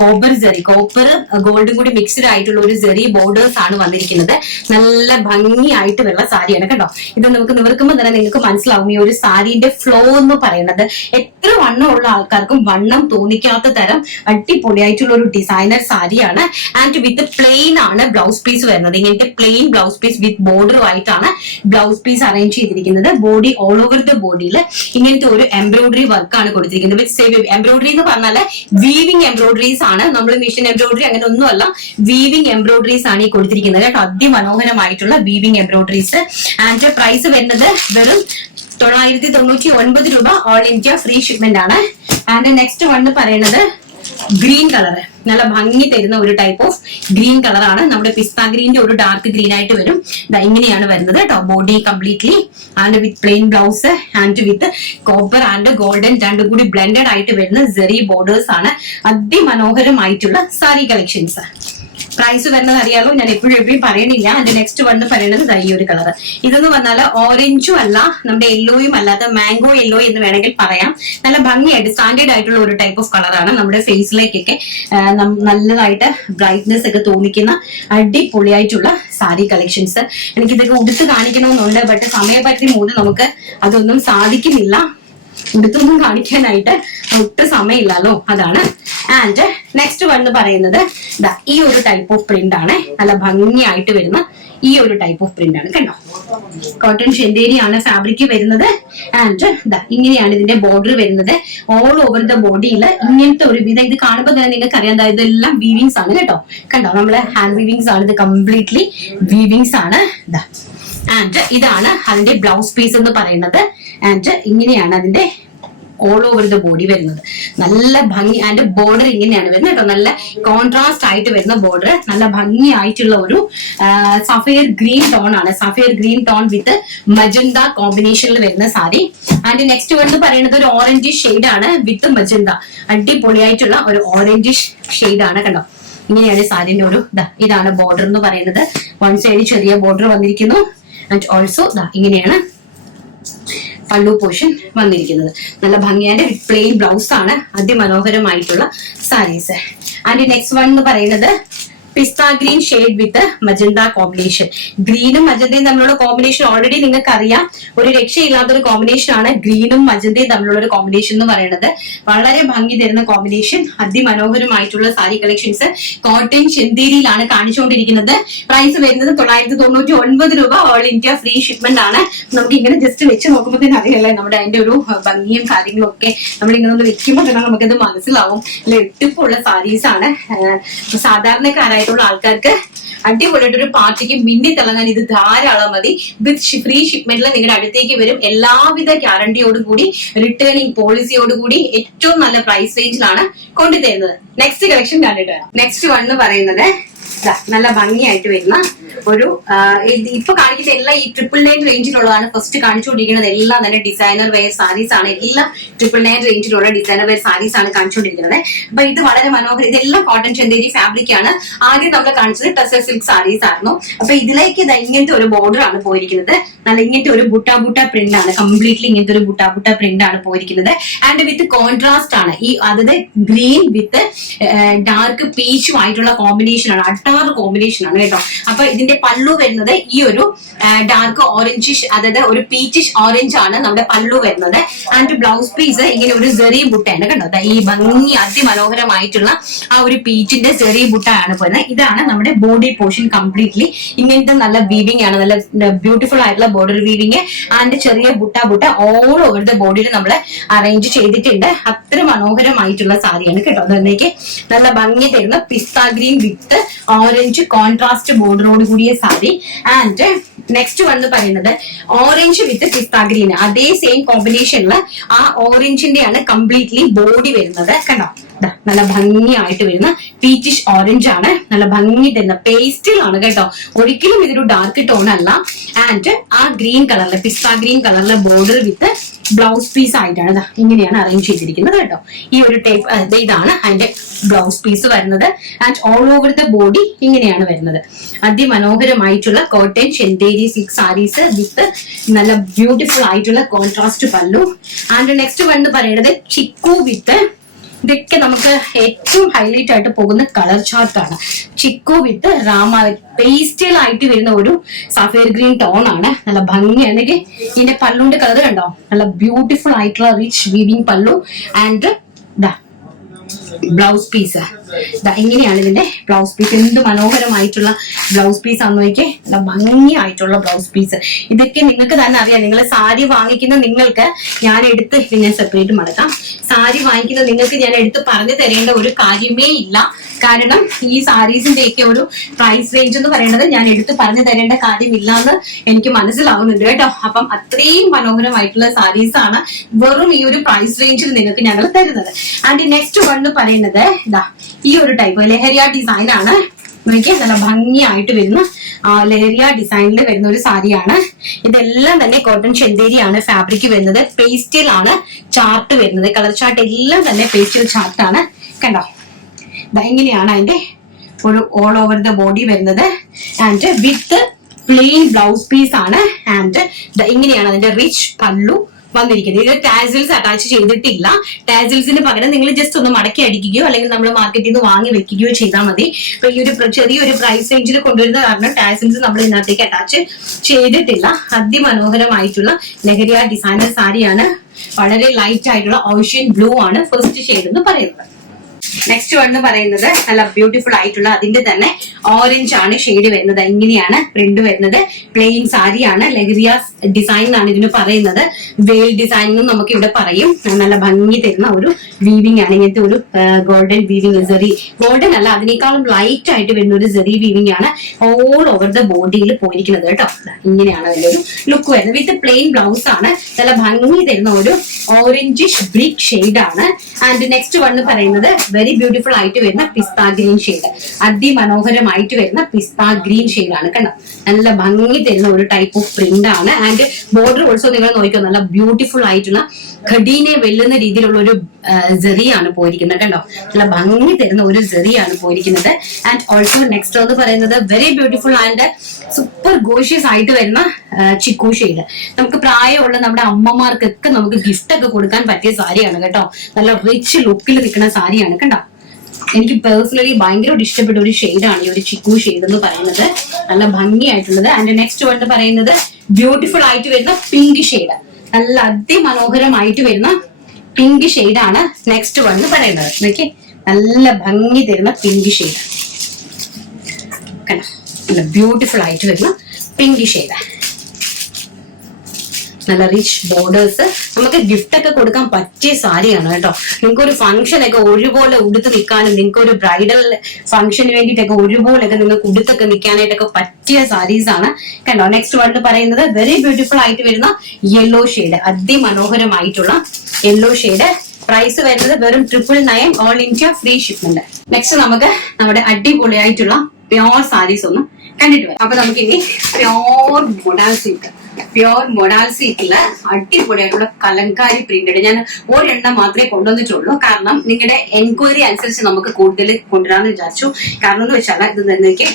കോപ്പർ ജെറി, കോപ്പർ ഗോൾഡും കൂടി മിക്സ്ഡ് ആയിട്ടുള്ള ഒരു ജെറി ബോർഡേഴ്സ് ആണ് വന്നിരിക്കുന്നത്. നല്ല ഭംഗിയായിട്ട് വരുന്ന സാരിയാണ് കേട്ടോ. ഇത് നമുക്ക് നിവർക്കുമ്പോൾ തന്നെ നിങ്ങൾക്ക് മനസ്സിലാവും ഈ ഒരു സാരിന്റെ ഫ്ലോ എന്ന് പറയുന്നത് എത്ര വണ്ണമുള്ള ആൾക്കാർക്കും വണ്ണം തോന്നിക്കാത്ത തരം അടിപൊളിയായിട്ടുള്ള ഒരു ഡിസൈനർ സാരിയാണ്. ആൻഡ് വിത്ത് പ്ലെയിൻ ആണ് ബ്ലൗസ് പീസ് വരുന്നത്. ഇങ്ങനത്തെ plain blouse piece with border ആയിട്ടാണ് ബ്ലൗസ് പീസ് അറേഞ്ച് ചെയ്തിരിക്കുന്നത്. ബോഡി ഓൾ ഓവർ ദ ബോഡിയിൽ ഇങ്ങനത്തെ ഒരു എംബ്രോയിഡറി വർക്കാണ് കൊടുത്തിരിക്കുന്നത്. വിത്ത് എംബ്രോയിഡറി എന്ന് പറഞ്ഞാൽ വീവിംഗ് എംബ്രോയിഡറീസ് ആണ്, നമ്മൾ മെഷീൻ എംബ്രോയിഡറി അങ്ങനെ ഒന്നുമല്ല, വീവിംഗ് എംബ്രോയിഡറീസ് ആണ് ഈ കൊടുത്തിരിക്കുന്നത് കേട്ടോ. അതിമനോഹരമായിട്ടുള്ള വീവിംഗ് എംബ്രോയിഡറീസ്. ആൻഡ് പ്രൈസ് വരുന്നത് വെറും 999 രൂപ, ഓൾ ഇന്ത്യ ഫ്രീ ഷിപ്മെന്റ് ആണ്. ആൻഡ് നെക്സ്റ്റ് വൺ പറയുന്നത് ഗ്രീൻ കളർ, നല്ല ഭംഗി തരുന്ന ഒരു ടൈപ്പ് ഓഫ് ഗ്രീൻ കളറാണ്. നമ്മുടെ പിസ്ത ഗ്രീന്റെ ഒരു ഡാർക്ക് ഗ്രീൻ ആയിട്ട് വരും. ഇങ്ങനെയാണ് വരുന്നത് കേട്ടോ, body completely. And with plain blouse and with copper and golden രണ്ടും കൂടി ബ്ലെൻഡഡ് ആയിട്ട് വരുന്ന സെറി ബോർഡേഴ്സ് ആണ്. അതിമനോഹരമായിട്ടുള്ള സാരി കളക്ഷൻസ്. പ്രൈസ് വരുന്നത് അറിയാലോ, ഞാൻ എപ്പോഴും പറയണില്ല. അതിന്റെ നെക്സ്റ്റ് വൺ പറയുന്നത് ഈ ഒരു കളർ. ഇതെന്ന് പറഞ്ഞാൽ ഓറഞ്ചും അല്ല, നമ്മുടെ യെല്ലോയും അല്ലാത്ത മാംഗോ യെല്ലോ എന്ന് വേണമെങ്കിൽ പറയാം. നല്ല ഭംഗിയായിട്ട് സ്റ്റാൻഡേർഡ് ആയിട്ടുള്ള ഒരു ടൈപ്പ് ഓഫ് കളറാണ്. നമ്മുടെ ഫേസിലേക്കൊക്കെ നല്ലതായിട്ട് ബ്രൈറ്റ്നെസ് ഒക്കെ തോന്നിക്കുന്ന അടിപൊളിയായിട്ടുള്ള സാരി കളക്ഷൻസ്. എനിക്കിതൊക്കെ ഉടുത്ത് കാണിക്കണമെന്നുണ്ട്, ബട്ട് സമയപരിധി മൂലം നമുക്ക് അതൊന്നും സാധിക്കുന്നില്ല. ഉടുത്തൊന്നും കാണിക്കാനായിട്ട് ഒട്ടും സമയമില്ലല്ലോ, അതാണ്. ആൻഡ് നെക്സ്റ്റ് വൺ പറയുന്നത് ഈ ഒരു ടൈപ്പ് ഓഫ് പ്രിന്റ് ആണ്. നല്ല ഭംഗിയായിട്ട് വരുന്ന ഈ ഒരു ടൈപ്പ് ഓഫ് പ്രിന്റ് ആണ് കണ്ടോ. കോട്ടൺ ചെന്തേരി ആണ് ഫാബ്രിക് വരുന്നത്. ആൻഡ് ഇങ്ങനെയാണ് ഇതിന്റെ ബോർഡർ വരുന്നത്. ഓൾ ഓവർ ദ ബോഡിയിൽ ഇങ്ങനത്തെ ഒരു വിധം, ഇത് കാണുമ്പോൾ തന്നെ നിങ്ങൾക്ക് അറിയാം ഇതെല്ലാം വീവിങ്സ് ആണ് കേട്ടോ. കണ്ടോ, നമ്മള് ഹാൻഡ് വീവിങ്സ് ആണ്, ഇത് കംപ്ലീറ്റ്ലി വീവിങ്സ് ആണ്. ആൻഡ് ഇതാണ് അതിന്റെ ബ്ലൗസ് പീസ് എന്ന് പറയുന്നത്. ആൻഡ് ഇങ്ങനെയാണ് അതിന്റെ ഓൾ ഓവർ ദ ബോഡി വരുന്നത്. നല്ല ഭംഗി. ആൻഡ് ബോർഡർ ഇങ്ങനെയാണ് വരുന്നത് കേട്ടോ, നല്ല കോൺട്രാസ്റ്റ് ആയിട്ട് വരുന്ന ബോർഡർ. നല്ല ഭംഗിയായിട്ടുള്ള ഒരു സഫയർ ഗ്രീൻ ടോൺ ആണ്, sapphire green tone with magenta കോമ്പിനേഷനിൽ വരുന്ന സാരി. ആൻഡ് നെക്സ്റ്റ് വൺ പറയുന്നത് ഒരു ഓറഞ്ച് ഷെയ്ഡ് ആണ് വിത്ത് മജന്ത. അടിപൊളിയായിട്ടുള്ള ഒരു ഓറഞ്ച് ഷെയ്ഡ് ആണ് കണ്ടോ. ഇങ്ങനെയാണ് സാരിന്റെ ഒരു ഇതാണ് ബോർഡർ എന്ന് പറയുന്നത്. വൺ സൈഡ് ചെറിയ ബോർഡർ വന്നിരിക്കുന്നു. ആൻഡ് ഓൾസോ ഇങ്ങനെയാണ് പള്ളു പോർഷൻ വന്നിരിക്കുന്നത്. നല്ല ഭംഗിയായിട്ട് പ്ലെയിൻ ബ്ലൗസ് ആണ്. അതിമനോഹരമായിട്ടുള്ള സാരീസ്. ആൻഡ് നെക്സ്റ്റ് വൺ എന്ന് പറയുന്നത് pista green shade with magenta combination. ഗ്രീനും മജന്തയും തമ്മിലുള്ള കോമ്പിനേഷൻ ഓൾറെഡി നിങ്ങൾക്ക് അറിയാം, ഒരു രക്ഷയില്ലാത്തൊരു കോമ്പിനേഷൻ ആണ് ഗ്രീനും മജന്തയും തമ്മിലുള്ള ഒരു കോമ്പിനേഷൻ എന്ന് പറയുന്നത്. വളരെ ഭംഗി തരുന്ന കോമ്പിനേഷൻ. അതിമനോഹരമായിട്ടുള്ള സാരി കളക്ഷൻസ് കോട്ടൺ ചെന്തേരിയിലാണ് കാണിച്ചുകൊണ്ടിരിക്കുന്നത്. പ്രൈസ് വരുന്നത് 999 രൂപ, ഓൾ ഇന്ത്യ ഫ്രീ ഷിപ്മെന്റ് ആണ്. നമുക്ക് ഇങ്ങനെ ജസ്റ്റ് വെച്ച് നോക്കുമ്പോൾ തന്നെ അറിയല്ലേ നമ്മുടെ അതിന്റെ ഒരു ഭംഗിയും കാര്യങ്ങളും ഒക്കെ. നമ്മൾ ഇങ്ങനെ ഒന്ന് വെക്കുമ്പോൾ തന്നെ നമുക്കത് മനസ്സിലാവും. എട്ടിപ്പുള്ള സാരീസ് ആണ്. സാധാരണക്കാരായിട്ടുള്ള ആൾക്കാർക്ക് അടിപൊളിയായിട്ട് ഒരു പാർട്ടിക്ക് മിന്നി തിളങ്ങാൻ ഇത് ധാരാളം മതി. വിത്ത് ഫ്രീ ഷിപ്മെന്റിൽ നിങ്ങളുടെ അടുത്തേക്ക് വരും. എല്ലാവിധ ഗ്യാരണ്ടിയോടും കൂടി, റിട്ടേണിംഗ് പോളിസിയോടുകൂടി ഏറ്റവും നല്ല പ്രൈസ് റേഞ്ചിലാണ് കൊണ്ടുതരുന്നത്. നെക്സ്റ്റ് കളക്ഷൻ കണ്ടിട്ട് വരാം. നെക്സ്റ്റ് വൺ എന്ന് പറയുന്നത് നല്ല ഭംഗിയായിട്ട് വരുന്ന ഒരു ഇപ്പൊ കാണിക്കുന്ന എല്ലാം ഈ 999 റേഞ്ചിലുള്ളതാണ്. ഫസ്റ്റ് കാണിച്ചുകൊണ്ടിരിക്കുന്നത് എല്ലാം തന്നെ ഡിസൈനർ വെയർ സാരീസ് ആണ്. എല്ലാം 999 റേഞ്ചിലുള്ള ഡിസൈനർ വെയർ സാരീസ് ആണ് കാണിച്ചുകൊണ്ടിരിക്കുന്നത്. അപ്പൊ ഇത് വളരെ മനോഹരം. ഇതെല്ലാം കോട്ടൺ ചെന്തേരി ഫാബ്രിക് ആണ്. ആദ്യം നമ്മൾ കാണിച്ചത് ടസർ സിൽക്ക് സാരീസ് ആയിരുന്നു. അപ്പൊ ഇതിലേക്ക് ഇങ്ങനത്തെ ഒരു ബോർഡർ ആണ് പോയിരിക്കുന്നത്. നല്ല ഇങ്ങനത്തെ ഒരു ബുട്ട പ്രിന്റ് ആണ്. കംപ്ലീറ്റ്ലി ഇങ്ങനത്തെ ഒരു ബുട്ട പ്രിന്റ് ആണ് പോയിരിക്കുന്നത്. ആൻഡ് വിത്ത് കോൺട്രാസ്റ്റ് ആണ്. ഈ അതായത് ഗ്രീൻ വിത്ത് ഡാർക്ക് പീച്ചും ആയിട്ടുള്ള കോമ്പിനേഷൻ ആണ്. അട്ടാറ് കോമ്പിനേഷൻ ആണ് കേട്ടോ. അപ്പൊ ഇതിന്റെ പല്ലു വരുന്നത് ഈ ഒരു ഡാർക്ക് ഓറഞ്ചിഷ്, അതായത് ഒരു പീച്ചിഷ് ഓറഞ്ച് ആണ് നമ്മുടെ പല്ലു വരുന്നത്. ആൻഡ് ബ്ലൗസ് പീസ് ഇങ്ങനെ ഒരു സെറി ബുട്ടയാണ് കേട്ടോ. ഈ ഭംഗി അതിമനോഹരമായിട്ടുള്ള ആ ഒരു പീച്ചിന്റെ സെറി ബുട്ടയാണ് പോയത്. ഇതാണ് നമ്മുടെ ബോഡി പോർഷൻ കംപ്ലീറ്റ്ലി ഇങ്ങനത്തെ നല്ല വീവിംഗ് ആണ്, നല്ല ബ്യൂട്ടിഫുൾ ആയിട്ടുള്ള ബോർഡർ വീവിംഗ് ആൻഡ് ചെറിയ ബുട്ട ഓൾ ഓവർ ദ ബോഡിയിൽ നമ്മൾ അറേഞ്ച് ചെയ്തിട്ടുണ്ട്. അത്ര മനോഹരമായിട്ടുള്ള സാരിയാണ് കേട്ടോ. അതിലേക്ക് നല്ല ഭംഗി തരുന്ന പിസ്ത ഗ്രീൻ വിത്ത് ഓറഞ്ച് കോൺട്രാസ്റ്റ് ബോർഡറോട് കൂടിയ സാരി. ആൻഡ് നെക്സ്റ്റ് വന്ന് പറയുന്നത് ഓറഞ്ച് വിത്ത് പിസ്ത ഗ്രീൻ, അതേ സെയിം കോമ്പിനേഷനില് ആ ഓറഞ്ചിന്റെ ആണ് കംപ്ലീറ്റ്ലി ബോഡി വരുന്നത് കണ്ടോ. നല്ല ഭംഗിയായിട്ട് വരുന്ന പീച്ചിഷ് ഓറഞ്ച് ആണ്, നല്ല ഭംഗി തരുന്ന പേസ്റ്റിലാണ് കേട്ടോ. ഒരിക്കലും ഇതൊരു ഡാർക്ക് ടോൺ അല്ല. ആൻഡ് ആ ഗ്രീൻ കളറിലെ പിസ്ത ഗ്രീൻ കളറിലെ ബോർഡർ വിത്ത് ബ്ലൗസ് പീസ് ആയിട്ടാണ് ഇങ്ങനെയാണ് അറേഞ്ച് ചെയ്തിരിക്കുന്നത് കേട്ടോ. ഈ ഒരു ടൈപ്പ് ഇതാണ് അതിന്റെ ബ്ലൗസ് പീസ് വരുന്നത്. And all over the body ഇങ്ങനെയാണ് വരുന്നത്. അതിമനോഹരമായിട്ടുള്ള കോട്ടൺ ചെന്തേരി സിൽക്ക് സാരീസ് വിത്ത് നല്ല ബ്യൂട്ടിഫുൾ ആയിട്ടുള്ള കോൺട്രാസ്റ്റ് പല്ലു. ആൻഡ് നെക്സ്റ്റ് വന്ന് പറയുന്നത് ചിക്കു വിത്ത്, ഇതൊക്കെ നമുക്ക് ഏറ്റവും ഹൈലൈറ്റ് ആയിട്ട് പോകുന്ന കളർ ചാർട്ടാണ്. ചിക്കു വിത്ത് രാമ പേസ്റ്റലായിട്ട് വരുന്ന ഒരു സഫേർ ഗ്രീൻ ടോൺ ആണ്. നല്ല ഭംഗിയാണ്. ഇതിന്റെ പല്ലുന്റെ കളർ കണ്ടോ, നല്ല ബ്യൂട്ടിഫുൾ ആയിട്ടുള്ള റിച്ച് വീവിംഗ് പല്ലു. ആൻഡ് ബ്ലൗസ് പീസ് ഇങ്ങനെയാണ് ഇതിന്റെ ബ്ലൗസ് പീസ്. എന്ത് മനോഹരമായിട്ടുള്ള ബ്ലൗസ് പീസ് ആണെന്ന് നോക്കിയേ, നല്ല ഭംഗിയായിട്ടുള്ള ബ്ലൗസ് പീസ്. ഇതൊക്കെ നിങ്ങൾക്ക് തന്നെ അറിയാം. നിങ്ങൾ സാരി വാങ്ങിക്കുന്ന നിങ്ങൾക്ക് ഞാൻ എടുത്ത് ഞാൻ സെപ്പറേറ്റ് മടക്കാം. സാരി വാങ്ങിക്കുന്ന നിങ്ങൾക്ക് ഞാൻ എടുത്ത് പറഞ്ഞു തരേണ്ട ഒരു കാര്യമേ ഇല്ല. കാരണം ഈ സാരീസിന്റെ ഒക്കെ ഒരു പ്രൈസ് റേഞ്ച് എന്ന് പറയുന്നത് ഞാൻ എടുത്ത് പറഞ്ഞു തരേണ്ട കാര്യമില്ല എന്ന് എനിക്ക് മനസ്സിലാവുന്നുണ്ട് കേട്ടോ. അപ്പം അത്രയും മനോഹരമായിട്ടുള്ള സാരീസ് ആണ് വെറും ഈ ഒരു പ്രൈസ് റേഞ്ചിൽ നിങ്ങൾക്ക് ഞങ്ങൾ തരുന്നത്. ആൻഡ് നെക്സ്റ്റ് വൺ പറയുന്നത് ഈ ഒരു ടൈപ്പ് ലഹരിയ ഡിസൈൻ ആണ്. നോക്കിയാൽ നല്ല ഭംഗിയായിട്ട് വരുന്ന ലഹരിയ ഡിസൈനിൽ വരുന്ന ഒരു സാരിയാണ്. ഇതെല്ലാം തന്നെ കോട്ടൺ ചെന്തേരിയാണ് ഫാബ്രിക് വരുന്നത്. പേസ്റ്റൽ ആണ് ചാർട്ട് വരുന്നത്. കളർ ചാർട്ട് എല്ലാം തന്നെ പേസ്റ്റൽ ചാർട്ടാണ് കണ്ടോ. ഇങ്ങനെയാണ് അതിന്റെ ഒരു ഓൾ ഓവർ ദ ബോഡി വരുന്നത്. And with plain blouse piece ആണ്. ആൻഡ് ഇങ്ങനെയാണ് അതിന്റെ റിച്ച് പല്ലു വന്നിരിക്കുന്നത്. ഇത് ടാസിൽസ് അറ്റാച്ച് ചെയ്തിട്ടില്ല. ടാസിൽസിന് പകരം നിങ്ങൾ ജസ്റ്റ് ഒന്ന് മടക്കി അടിക്കുകയോ അല്ലെങ്കിൽ നമ്മൾ മാർക്കറ്റിൽ നിന്ന് വാങ്ങി വെക്കുകയോ ചെയ്താൽ മതി. അപ്പൊ ഈ ഒരു ചെറിയൊരു പ്രൈസ് റേഞ്ചിൽ കൊണ്ടുവരുന്ന കാരണം ടാസിൽസ് നമ്മൾ ഇതിനകത്തേക്ക് അറ്റാച്ച് ചെയ്തിട്ടില്ല. അതിമനോഹരമായിട്ടുള്ള ലഹരിയ ഡിസൈനർ സാരിയാണ്. വളരെ ലൈറ്റ് ആയിട്ടുള്ള ഓഷ്യൻ ബ്ലൂ ആണ് ഫസ്റ്റ് ഷെയ്ഡ് എന്ന് പറയുന്നത്. നെക്സ്റ്റ് വന്ന് പറയുന്നത് നല്ല ബ്യൂട്ടിഫുൾ ആയിട്ടുള്ള അതിന്റെ തന്നെ ഓറഞ്ച് ആണ് ഷെയ്ഡ് വരുന്നത്. ഇങ്ങനെയാണ് പ്രിന്റ് വരുന്നത്. പ്ലെയിൻ സാരിയാണ്. ലഹരിയ ഡിസൈൻ എന്നാണ് ഇതിന് പറയുന്നത്. വെയിൽ ഡിസൈൻ എന്നും നമുക്ക് ഇവിടെ പറയും. നല്ല ഭംഗി തരുന്ന ഒരു വീവിംഗ് ആണ്. ഇങ്ങനത്തെ ഒരു ഗോൾഡൻ വീവിംഗ്, സെറി ഗോൾഡൻ അല്ല, അതിനേക്കാളും ലൈറ്റ് ആയിട്ട് വരുന്ന ഒരു സെറി വീവിംഗ് ആണ് ഓൾ ഓവർ ദ ബോഡിയിൽ പോയിരിക്കുന്നത് കേട്ടോ. ഇങ്ങനെയാണ് അതിന്റെ ഒരു ലുക്ക് വരുന്നത്. വിത്ത് പ്ലെയിൻ ബ്ലൗസ് ആണ്. നല്ല ഭംഗി തരുന്ന ഒരു ഓറഞ്ചിഷ് ബ്രിക്ക് ഷെയ്ഡ് ആണ്. ആൻഡ് നെക്സ്റ്റ് വന്ന് പറയുന്നത് വെരി ബ്യൂട്ടിഫുൾ ആയിട്ട് വരുന്ന പിസ്ത ഗ്രീൻ ഷെയ്ഡ്. അതിമനോഹരമായിട്ട് വരുന്ന പിസ്ത ഗ്രീൻ ഷെയ്ഡ് ആണ് കണ്ടോ. നല്ല ഭംഗി തരുന്ന ഒരു ടൈപ്പ് ഓഫ് പ്രിന്റ് ആണ്. ആൻഡ് ബോർഡർ ഓൾസോ നിങ്ങൾ നോക്കിയോ, നല്ല ബ്യൂട്ടിഫുൾ ആയിട്ടുള്ള ഘടീനെ വെല്ലുന്ന രീതിയിലുള്ള ഒരു സെറിയാണ് പോയിരിക്കുന്നത് കണ്ടോ. നല്ല ഭംഗി തരുന്ന ഒരു സെറിയാണ് പോയിരിക്കുന്നത്. ആൻഡ് ഓൾസോ നെക്സ്റ്റ് എന്ന് പറയുന്നത് very beautiful and super gorgeous ആയിട്ട് വരുന്ന ചിക്കു ഷെയ്ഡ്. നമുക്ക് പ്രായമുള്ള നമ്മുടെ അമ്മമാർക്കൊക്കെ നമുക്ക് ഗിഫ്റ്റ് ഒക്കെ കൊടുക്കാൻ പറ്റിയ സാരിയാണ് കേട്ടോ. നല്ല റിച്ച് ലുക്കിൽ നിൽക്കുന്ന സാരിയാണ് കണ്ടോ. എനിക്ക് പേഴ്സണലി ഭയങ്കര ഇഷ്ടപ്പെട്ട ഒരു ഷെയ്ഡാണ് ഈ ഒരു ചിക്കു ഷെയ്ഡ് എന്ന് പറയുന്നത്. നല്ല ഭംഗിയായിട്ടുള്ളത്. ആൻഡ് നെക്സ്റ്റ് വന്ന് പറയുന്നത് ബ്യൂട്ടിഫുൾ ആയിട്ട് വരുന്ന പിങ്ക് ഷെയ്ഡ്. നല്ല അതിമനോഹരമായിട്ട് വരുന്ന പിങ്ക് ഷെയ്ഡാണ് നെക്സ്റ്റ് വന്ന് പറയുന്നത്. നോക്കി നല്ല ഭംഗി തരുന്ന പിങ്ക് ഷെയ്ഡ്. നല്ല ബ്യൂട്ടിഫുൾ ആയിട്ട് വരുന്ന പിങ്ക് ഷെയ്ഡ്. നല്ല റിച്ച് ബോർഡേഴ്സ്. നമുക്ക് ഗിഫ്റ്റ് ഒക്കെ കൊടുക്കാൻ പറ്റിയ സാരിയാണ് കേട്ടോ. നിങ്ങൾക്ക് ഒരു ഫംഗ്ഷൻ ഒക്കെ ഒരുപോലെ ഉടുത്ത് നിൽക്കാനും നിങ്ങൾക്ക് ഒരു ബ്രൈഡൽ ഫംഗ്ഷന് വേണ്ടിയിട്ടൊക്കെ ഒരുപോലെയൊക്കെ നിങ്ങൾക്ക് ഉടുത്തൊക്കെ നിൽക്കാനായിട്ടൊക്കെ പറ്റിയ സാരീസ് ആണ് കണ്ടോ. നെക്സ്റ്റ് വന്ന് പറയുന്നത് വെരി ബ്യൂട്ടിഫുൾ ആയിട്ട് വരുന്ന യെല്ലോ ഷെയ്ഡ്. അതിമനോഹരമായിട്ടുള്ള യെല്ലോ ഷെയ്ഡ്. പ്രൈസ് വരുന്നത് വെറും 999 all India free shipment. Next നമുക്ക് നമ്മുടെ അടിപൊളിയായിട്ടുള്ള പ്യോർ സാരീസ് ഒന്ന് കണ്ടിട്ട് വരാം. അപ്പൊ നമുക്ക് ഇനി pure modal silk, pure modal സിൽക്കില് അടിപൊളിയായിട്ടുള്ള കലങ്കാരി പ്രിന്റഡ് ഞാൻ ഒരെണ്ണം മാത്രമേ കൊണ്ടുവന്നിട്ടുള്ളൂ. കാരണം നിങ്ങളുടെ എൻക്വയറി അനുസരിച്ച് നമുക്ക് കൂടുതൽ കൊണ്ടുവരാന്ന് വിചാരിച്ചു. കാരണം എന്ന് വെച്ചാൽ ഇത് നിങ്ങൾക്ക്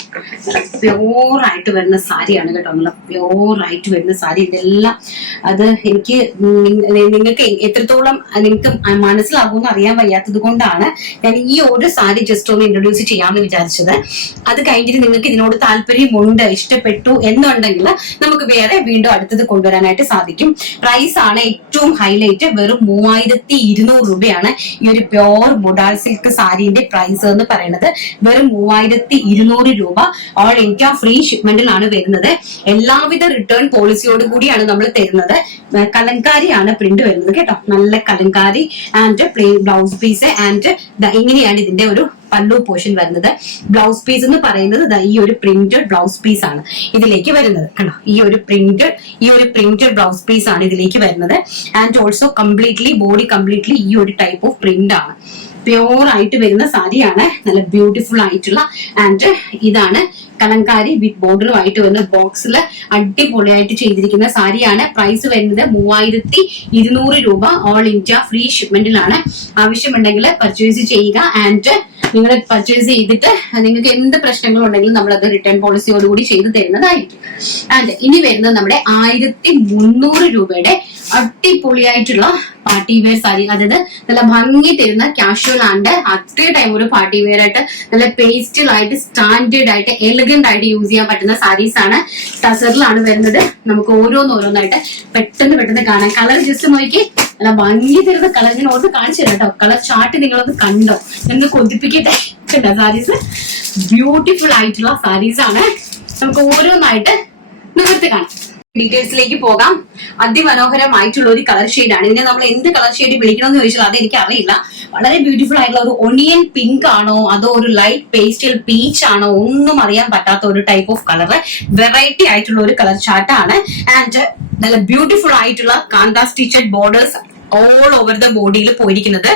പ്യോർ ആയിട്ട് വരുന്ന സാരിയാണ് കേട്ടോ. നല്ല പ്യോർ ആയിട്ട് വരുന്ന സാരി. ഇതെല്ലാം അത് എനിക്ക് നിങ്ങൾക്ക് എത്രത്തോളം നിങ്ങൾക്ക് മനസ്സിലാകുമെന്ന് അറിയാൻ വയ്യാത്തത് കൊണ്ടാണ് ഞാൻ ഈ ഒരു സാരി ജസ്റ്റ് ഒന്ന് ഇൻട്രൊഡ്യൂസ് ചെയ്യാമെന്ന് വിചാരിച്ചത്. അത് കഴിഞ്ഞിട്ട് നിങ്ങൾക്ക് ഇതിനോട് താല്പര്യമുണ്ട്, ഇഷ്ടപ്പെട്ടു എന്നുണ്ടെങ്കിൽ നമുക്ക് വേറെ വീണ്ടും അടുത്തത് കൊണ്ടുവരാനായിട്ട് സാധിക്കും. പ്രൈസ് ആണ് ഏറ്റവും ഹൈലൈറ്റ്. വെറും 3200 രൂപയാണ് ഈ ഒരു പ്യോർ മൊഡാൾ സിൽക്ക് സാരിന്റെ പ്രൈസ് എന്ന് പറയുന്നത്. വെറും 3200 രൂപ. ഓൾ ഇന്ത്യ ഫ്രീ ഷിപ്മെന്റിലാണ് വരുന്നത്. എല്ലാവിധ റിട്ടേൺ പോളിസിയോട് കൂടിയാണ് നമ്മൾ തരുന്നത്. കലങ്കാരിയാണ് പ്രിന്റ് വരുന്നത് കേട്ടോ. നല്ല kalamkari and plain blouse piece and ഇങ്ങനെയാണ് ഇതിന്റെ ഒരു പല്ലു പോർഷൻ വരുന്നത്. ബ്ലൗസ് പീസ് എന്ന് പറയുന്നത് ഈ ഒരു പ്രിന്റഡ് ബ്ലൗസ് പീസ് ആണ് ഇതിലേക്ക് വരുന്നത് കണ്ടോ. ഈ ഒരു പ്രിന്റഡ് ബ്ലൗസ് പീസ് ആണ് ഇതിലേക്ക് വരുന്നത്. And also completely body completely ഈ ഒരു ടൈപ്പ് ഓഫ് പ്രിന്റ് ആണ്. പ്യോർ ആയിട്ട് വരുന്ന സാരിയാണ്. നല്ല ബ്യൂട്ടിഫുൾ ആയിട്ടുള്ള ആൻഡ് ഇതാണ് കലങ്കാരി വിത്ത് ബോർഡറും ആയിട്ട് വരുന്ന ബോക്സിൽ അടിപൊളിയായിട്ട് ചെയ്തിരിക്കുന്ന സാരിയാണ്. പ്രൈസ് വരുന്നത് 3200 രൂപ. ഓൾ ഇന്ത്യ ഫ്രീ ഷിപ്മെന്റിലാണ്. ആവശ്യമുണ്ടെങ്കിൽ പർച്ചേസ് ചെയ്യുക. ആൻഡ് നിങ്ങൾ പർച്ചേസ് ചെയ്തിട്ട് നിങ്ങൾക്ക് എന്ത് പ്രശ്നങ്ങളും ഉണ്ടെങ്കിലും നമ്മളത് റിട്ടേൺ പോളിസിയോടുകൂടി ചെയ്തു തരുന്നതായിരിക്കും. ആൻഡ് ഇനി വരുന്നത് നമ്മുടെ 1300 രൂപയുടെ അടിപൊളിയായിട്ടുള്ള പാർട്ടി വെയർ സാരി. അതായത് നല്ല ഭംഗി തരുന്ന കാഷ്വൽ ആൻഡ് അത്രേ ടൈം ഒരു പാർട്ടി വെയർ ആയിട്ട് നല്ല പേസ്റ്റലായിട്ട് സ്റ്റാൻഡേർഡ് ആയിട്ട് എലഗന്റ് ആയിട്ട് യൂസ് ചെയ്യാൻ പറ്റുന്ന സാരീസ് ആണ്. ടസറിലാണ് വരുന്നത്. നമുക്ക് ഓരോന്നായിട്ട് പെട്ടെന്ന് കാണാം. കളർ ജസ്റ്റ് നോക്കി നല്ല ഭംഗി തരുന്ന കളർ ഞാൻ ഓർത്ത് കാണിച്ചു തരാം കേട്ടോ. കളർ ചാർട്ട് നിങ്ങളൊന്ന് കണ്ടോ, നിങ്ങൾ കൊതിപ്പിക്കട്ടെ. സാരീസ് ബ്യൂട്ടിഫുൾ ആയിട്ടുള്ള സാരീസ് ആണ്. നമുക്ക് ഓരോന്നായിട്ട് നിവർത്തി കാണാം. ഡീറ്റെയിൽസിലേക്ക് പോകാം. അതിമനോഹരമായിട്ടുള്ള ഒരു കളർ ഷെയ്ഡാണ്. ഇതിനെ നമ്മൾ എന്ത് കളർ ഷെയ്ഡ് വിളിക്കണമെന്ന് ചോദിച്ചാൽ അത് എനിക്ക് അറിയില്ല. വളരെ ബ്യൂട്ടിഫുൾ ആയിട്ടുള്ള ഒരു ഒണിയൻ പിങ്ക് ആണോ അതോ ഒരു ലൈറ്റ് പേസ്റ്റൽ പീച്ച് ആണോ ഒന്നും അറിയാൻ പറ്റാത്ത ഒരു ടൈപ്പ് ഓഫ് കളർ. വെറൈറ്റി ആയിട്ടുള്ള ഒരു കളർ ചാർട്ടാണ്. ആൻഡ് നല്ല ബ്യൂട്ടിഫുൾ ആയിട്ടുള്ള കാന്ത stitched borders all over the ബോഡിയിൽ പോയിരിക്കുന്നത്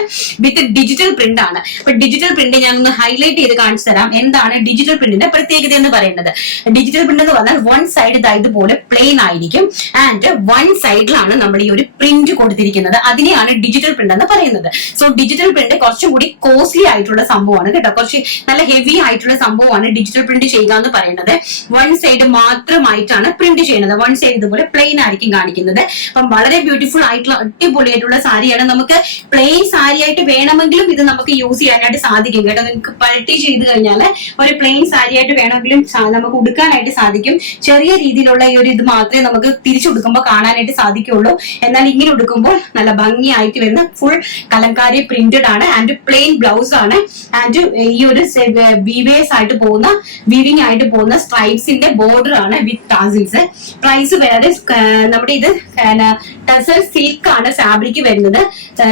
വിത്ത് ഡിജിറ്റൽ പ്രിന്റ് ആണ്. അപ്പൊ ഡിജിറ്റൽ പ്രിന്റ് ഞാൻ ഒന്ന് ഹൈലൈറ്റ് ചെയ്ത് കാണിച്ചു തരാം. എന്താണ് ഡിജിറ്റൽ പ്രിന്റിന്റെ പ്രത്യേകത എന്ന് പറയുന്നത്? ഡിജിറ്റൽ പ്രിന്റ് എന്ന് പറഞ്ഞാൽ വൺ സൈഡ് ഇതുപോലെ പ്ലെയിൻ ആയിരിക്കും ആൻഡ് വൺ സൈഡിലാണ് നമ്മൾ ഈ ഒരു പ്രിന്റ് കൊടുത്തിരിക്കുന്നത്. അതിനെയാണ് ഡിജിറ്റൽ പ്രിന്റ് എന്ന് പറയുന്നത്. സോ ഡിജിറ്റൽ പ്രിന്റ് കുറച്ചും കൂടി കോസ്റ്റ്ലി ആയിട്ടുള്ള സംഭവമാണ് കേട്ടോ. കുറച്ച് നല്ല ഹെവി ആയിട്ടുള്ള സംഭവമാണ് ഡിജിറ്റൽ പ്രിന്റ് ചെയ്യുക എന്ന് പറയുന്നത്. വൺ സൈഡ് മാത്രമായിട്ടാണ് പ്രിന്റ് ചെയ്യുന്നത്. വൺ സൈഡ് ഇതുപോലെ പ്ലെയിൻ ആയിരിക്കും കാണിക്കുന്നത്. അപ്പം വളരെ ബ്യൂട്ടിഫുൾ ആയിട്ടുള്ള അടിപൊളിയായിട്ടുള്ള സാരിയാണ്. നമുക്ക് പ്ലെയിൻ സാരി ആയിട്ട് വേണമെങ്കിലും ഇത് നമുക്ക് യൂസ് ചെയ്യാനായിട്ട് സാധിക്കും കേട്ടോ. നിങ്ങൾക്ക് പൾട്ടി ചെയ്ത് കഴിഞ്ഞാൽ ഒരു പ്ലെയിൻ സാരി ആയിട്ട് വേണമെങ്കിലും നമുക്ക് ഉടുക്കാനായിട്ട് സാധിക്കും. ചെറിയ രീതിയിലുള്ള ഈ ഒരു ഇത് മാത്രമേ നമുക്ക് തിരിച്ചുടുക്കുമ്പോൾ കാണാനായിട്ട് സാധിക്കുള്ളൂ. എന്നാൽ ഇങ്ങനെ ഉടുക്കുമ്പോൾ നല്ല ഭംഗിയായിട്ട് വരുന്ന ഫുൾ കലങ്കാരി പ്രിന്റഡ് ആണ് ആൻഡ് പ്ലെയിൻ ബ്ലൗസ് ആണ്. ആൻഡ് ഈ ഒരു വീവേഴ്സ് ആയിട്ട് പോകുന്ന വീവിംഗ് ആയിട്ട് പോകുന്ന സ്ട്രൈപ്സിന്റെ ബോർഡർ ആണ് വിത്ത് ടാസിൽസ്. പ്രൈസ് വേറെ നമ്മുടെ ഇത് ടസർ സിൽക്ക് ആണ് ഫാബ്രിക് വരുന്നത്.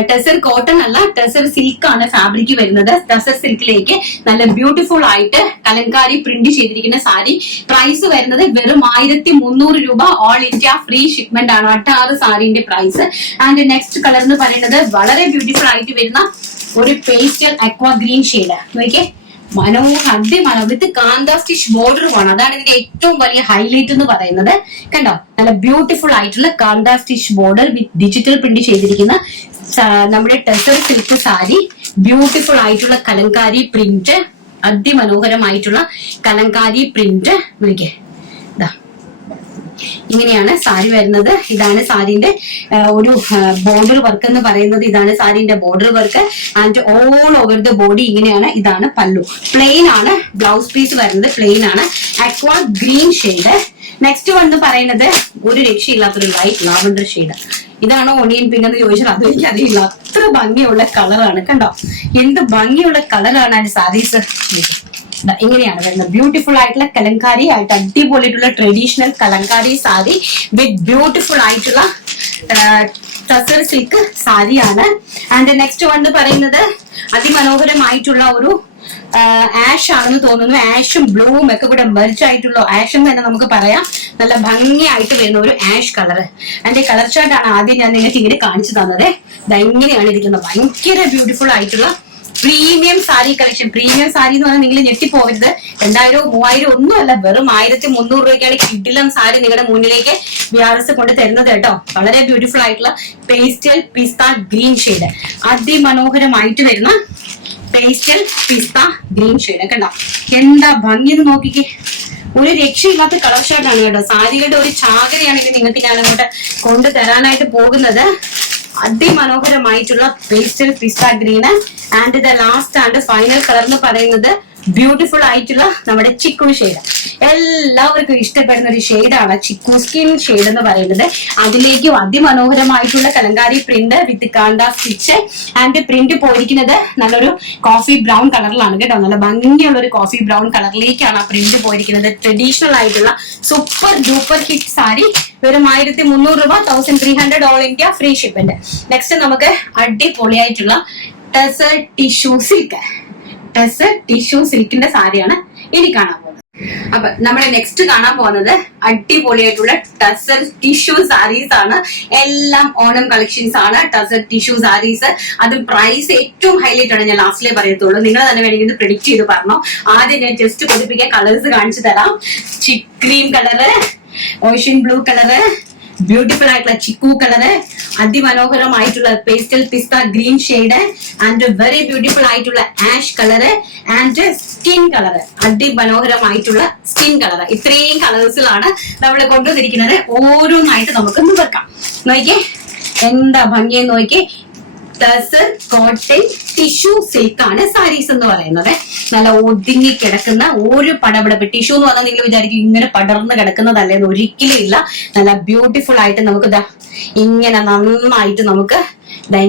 ടസർ കോട്ടൺ അല്ല, ടസർ സിൽക്ക് ആണ് ഫാബ്രിക് വരുന്നത്. ടസർ സിൽക്കിലേക്ക് നല്ല ബ്യൂട്ടിഫുൾ ആയിട്ട് കലങ്കാരി പ്രിന്റ് ചെയ്തിരിക്കുന്ന സാരി. പ്രൈസ് വരുന്നത് വെറും 1300 രൂപ. ഓൾ ഇന്ത്യ ഫ്രീ ഷിപ്മെന്റ് ആണ്. 6 സാരിന്റെ പ്രൈസ്. ആൻഡ് നെക്സ്റ്റ് കളർ എന്ന് പറയുന്നത് വളരെ ബ്യൂട്ടിഫുൾ ആയിട്ട് വരുന്ന ഒരു പേസ്റ്റൽ അക്വാ ഗ്രീൻ ഷെയ്ഡ്. നോക്കിയേ, മനോഹര വിത്ത് കാന്ത സ്റ്റിച്ച് ബോർഡറുമാണ്. അതാണ് ഇതിന്റെ ഏറ്റവും വലിയ ഹൈലൈറ്റ് എന്ന് പറയുന്നത്. കണ്ടോ, നല്ല ബ്യൂട്ടിഫുൾ ആയിട്ടുള്ള കാന്ത സ്റ്റിച്ച് ബോർഡർ വിത്ത് ഡിജിറ്റൽ പ്രിന്റ് ചെയ്തിരിക്കുന്ന നമ്മുടെ ടസർ സിൽക്ക് സാരി. ബ്യൂട്ടിഫുൾ ആയിട്ടുള്ള കലങ്കാരി പ്രിന്റ്, അതിമനോഹരമായിട്ടുള്ള കലങ്കാരി പ്രിന്റ്. നോക്കിയേ, ഇങ്ങനെയാണ് സാരി വരുന്നത്. ഇതാണ് സാരിന്റെ ഒരു ബോർഡർ വർക്ക് എന്ന് പറയുന്നത്. ഇതാണ് സാരിന്റെ border work and all over the body ഇങ്ങനെയാണ്. ഇതാണ് പല്ലു. പ്ലെയിൻ ആണ്. ബ്ലൗസ് പീസ് വരുന്നത് പ്ലെയിൻ ആണ്. അക്വാ ഗ്രീൻ ഷെയ്ഡ്. നെക്സ്റ്റ് വന്ന് പറയുന്നത് ഒരു രക്ഷയില്ലാത്തൊരു ലൈറ്റ് ലാവൻഡർ ഷെയ്ഡ്. ഇതാണോ ഒണിയൻ പിങ്ക് എന്ന് ചോദിച്ചാൽ അതും എനിക്ക് അറിയില്ല. അത്ര ഭംഗിയുള്ള കളറാണ്. കണ്ടോ, എന്ത് ഭംഗിയുള്ള കളറാണ് ആ സാരീസ്. ഇങ്ങനെയാണ് വരുന്നത്. ബ്യൂട്ടിഫുൾ ആയിട്ടുള്ള കലങ്കാരി ആയിട്ട് അടിപൊളിയായിട്ടുള്ള ട്രഡീഷണൽ കലങ്കാരി സാരി വിത്ത് ബ്യൂട്ടിഫുൾ ആയിട്ടുള്ള ടസർ സിൽക്ക് സാരിയാണ്. ആൻഡ് നെക്സ്റ്റ് വന്ന് പറയുന്നത് അതിമനോഹരമായിട്ടുള്ള ഒരു ആഷ് ആണെന്ന് തോന്നുന്നു. ആഷും ബ്ലൂവും ഒക്കെ കൂടെ മെർജ് ആയിട്ടുള്ള ആഷ് എന്ന് തന്നെ നമുക്ക് പറയാം. നല്ല ഭംഗിയായിട്ട് വരുന്ന ഒരു ആഷ് കളർ. അതിന്റെ കളർ ചാർട്ടാണ് ആദ്യം ഞാൻ നിങ്ങൾക്ക് ഇങ്ങനെ കാണിച്ചു തന്നത്. ഇങ്ങനെയാണ് ഇരിക്കുന്നത്. ഭയങ്കര ബ്യൂട്ടിഫുൾ ആയിട്ടുള്ള premium sari collection. Premium sari എന്ന് പറഞ്ഞാൽ നിങ്ങൾ ഞെട്ടിപ്പോകരുത്. 2000 3000 ഒന്നും അല്ല, വെറും 1300 രൂപയ്ക്കാണ് കിഡിലം സാരി നിങ്ങളുടെ മുന്നിലേക്ക് വ്യാറസ് കൊണ്ട് തരുന്നത് കേട്ടോ. വളരെ ബ്യൂട്ടിഫുൾ ആയിട്ടുള്ള പേസ്റ്റൽ പിസ്ത ഗ്രീൻ ഷെയ്ഡ്. അതിമനോഹരമായിട്ട് വരുന്ന പേസ്റ്റൽ പിസ്ത ഗ്രീൻ ഷെയ്ഡ്. കണ്ടോ, എന്താ ഭംഗി എന്ന് നോക്കിക്കേ. ഒരു രക്ഷയില്ലാത്ത കളർ ഷെയ്ഡാണ് കേട്ടോ. സാരികളുടെ ഒരു ചാകരയാണ് ഇത് നിങ്ങൾക്ക് ഞാൻ അങ്ങോട്ട് കൊണ്ടുതരാനായിട്ട് പോകുന്നത്. അതിമനോഹരമായിട്ടുള്ള pastel pista green and the last and final colour എന്ന് പറയുന്നത് ബ്യൂട്ടിഫുൾ ആയിട്ടുള്ള നമ്മുടെ ചിക്കു ഷെയ്ഡ്, എല്ലാവർക്കും ഇഷ്ടപ്പെടുന്ന ഒരു ഷെയ്ഡാണ് ചിക്കു സ്കിൻ ഷെയ്ഡ് എന്ന് പറയുന്നത്. അതിലേക്കും അതിമനോഹരമായിട്ടുള്ള kalamkari print with kantha stitch and print പോയിരിക്കുന്നത് നല്ലൊരു കോഫി ബ്രൗൺ കളറിലാണ് കേട്ടോ. നല്ല ഭംഗിയുള്ള ഒരു കോഫി ബ്രൗൺ കളറിലേക്കാണ് ആ പ്രിന്റ് പോയിരിക്കുന്നത്. ട്രഡീഷണൽ ആയിട്ടുള്ള സൂപ്പർ ഡൂപ്പർ ഹിറ്റ് സാരി വെറും 1300 രൂപ, 1300 all India free shipment. Next നമുക്ക് അടിപൊളിയായിട്ടുള്ള ടെസർ ടിഷ്യൂ സിൽക്കിന്റെ സാരിയാണ് ഇനി കാണാൻ പോകുന്നത്. അപ്പൊ നമ്മുടെ നെക്സ്റ്റ് കാണാൻ പോകുന്നത് അടിപൊളിയായിട്ടുള്ള ടസർ ടിഷ്യൂ സാരീസ് ആണ്. എല്ലാം ഓണം കളക്ഷൻസ് ആണ് ടസർ ടിഷ്യൂ സാരീസ്. അതും പ്രൈസ് ഏറ്റവും ഹൈലൈറ്റ് ആണ്. ഞാൻ ലാസ്റ്റിലേ പറയത്തുള്ളൂ, നിങ്ങൾ തന്നെ വേണമെങ്കിൽ പ്രെഡിക്റ്റ് ചെയ്ത് പറഞ്ഞോ. ആദ്യം ഞാൻ ജസ്റ്റ് കൊതിപ്പിക്കാൻ കളേഴ്സ് കാണിച്ചു തരാം. Cream colour, ocean blue colour, beautiful ആയിട്ടുള്ള ചിക്കു കളറ്, അതിമനോഹരമായിട്ടുള്ള pastel pista green shade and very beautiful ആയിട്ടുള്ള ash colour and skin colour, അതിമനോഹരമായിട്ടുള്ള സ്കിൻ കളറ്. ഇത്രയും കളേഴ്സിലാണ് നമ്മൾ കൊണ്ടുവന്നിരിക്കുന്നത്. ഓരോന്നായിട്ട് നമുക്ക് വെക്കാം. നോക്കിയേ എന്താ ഭംഗിയെന്ന് നോക്കിയേ. ടസർ കോട്ടൺ ടിഷ്യൂ സിൽക്കാണ് സാരീസ് എന്ന് പറയുന്നത്. നല്ല ഒതുങ്ങി കിടക്കുന്ന ഒരു പടപടപ്പ് ടിഷ്യൂ എന്ന് പറഞ്ഞാൽ നിങ്ങൾ വിചാരിക്കും ഇങ്ങനെ പടർന്ന് കിടക്കുന്നതല്ലേന്ന്, ഒരിക്കലും ഇല്ല. നല്ല ബ്യൂട്ടിഫുൾ ആയിട്ട് നമുക്ക് ഇങ്ങനെ നന്നായിട്ട് നമുക്ക്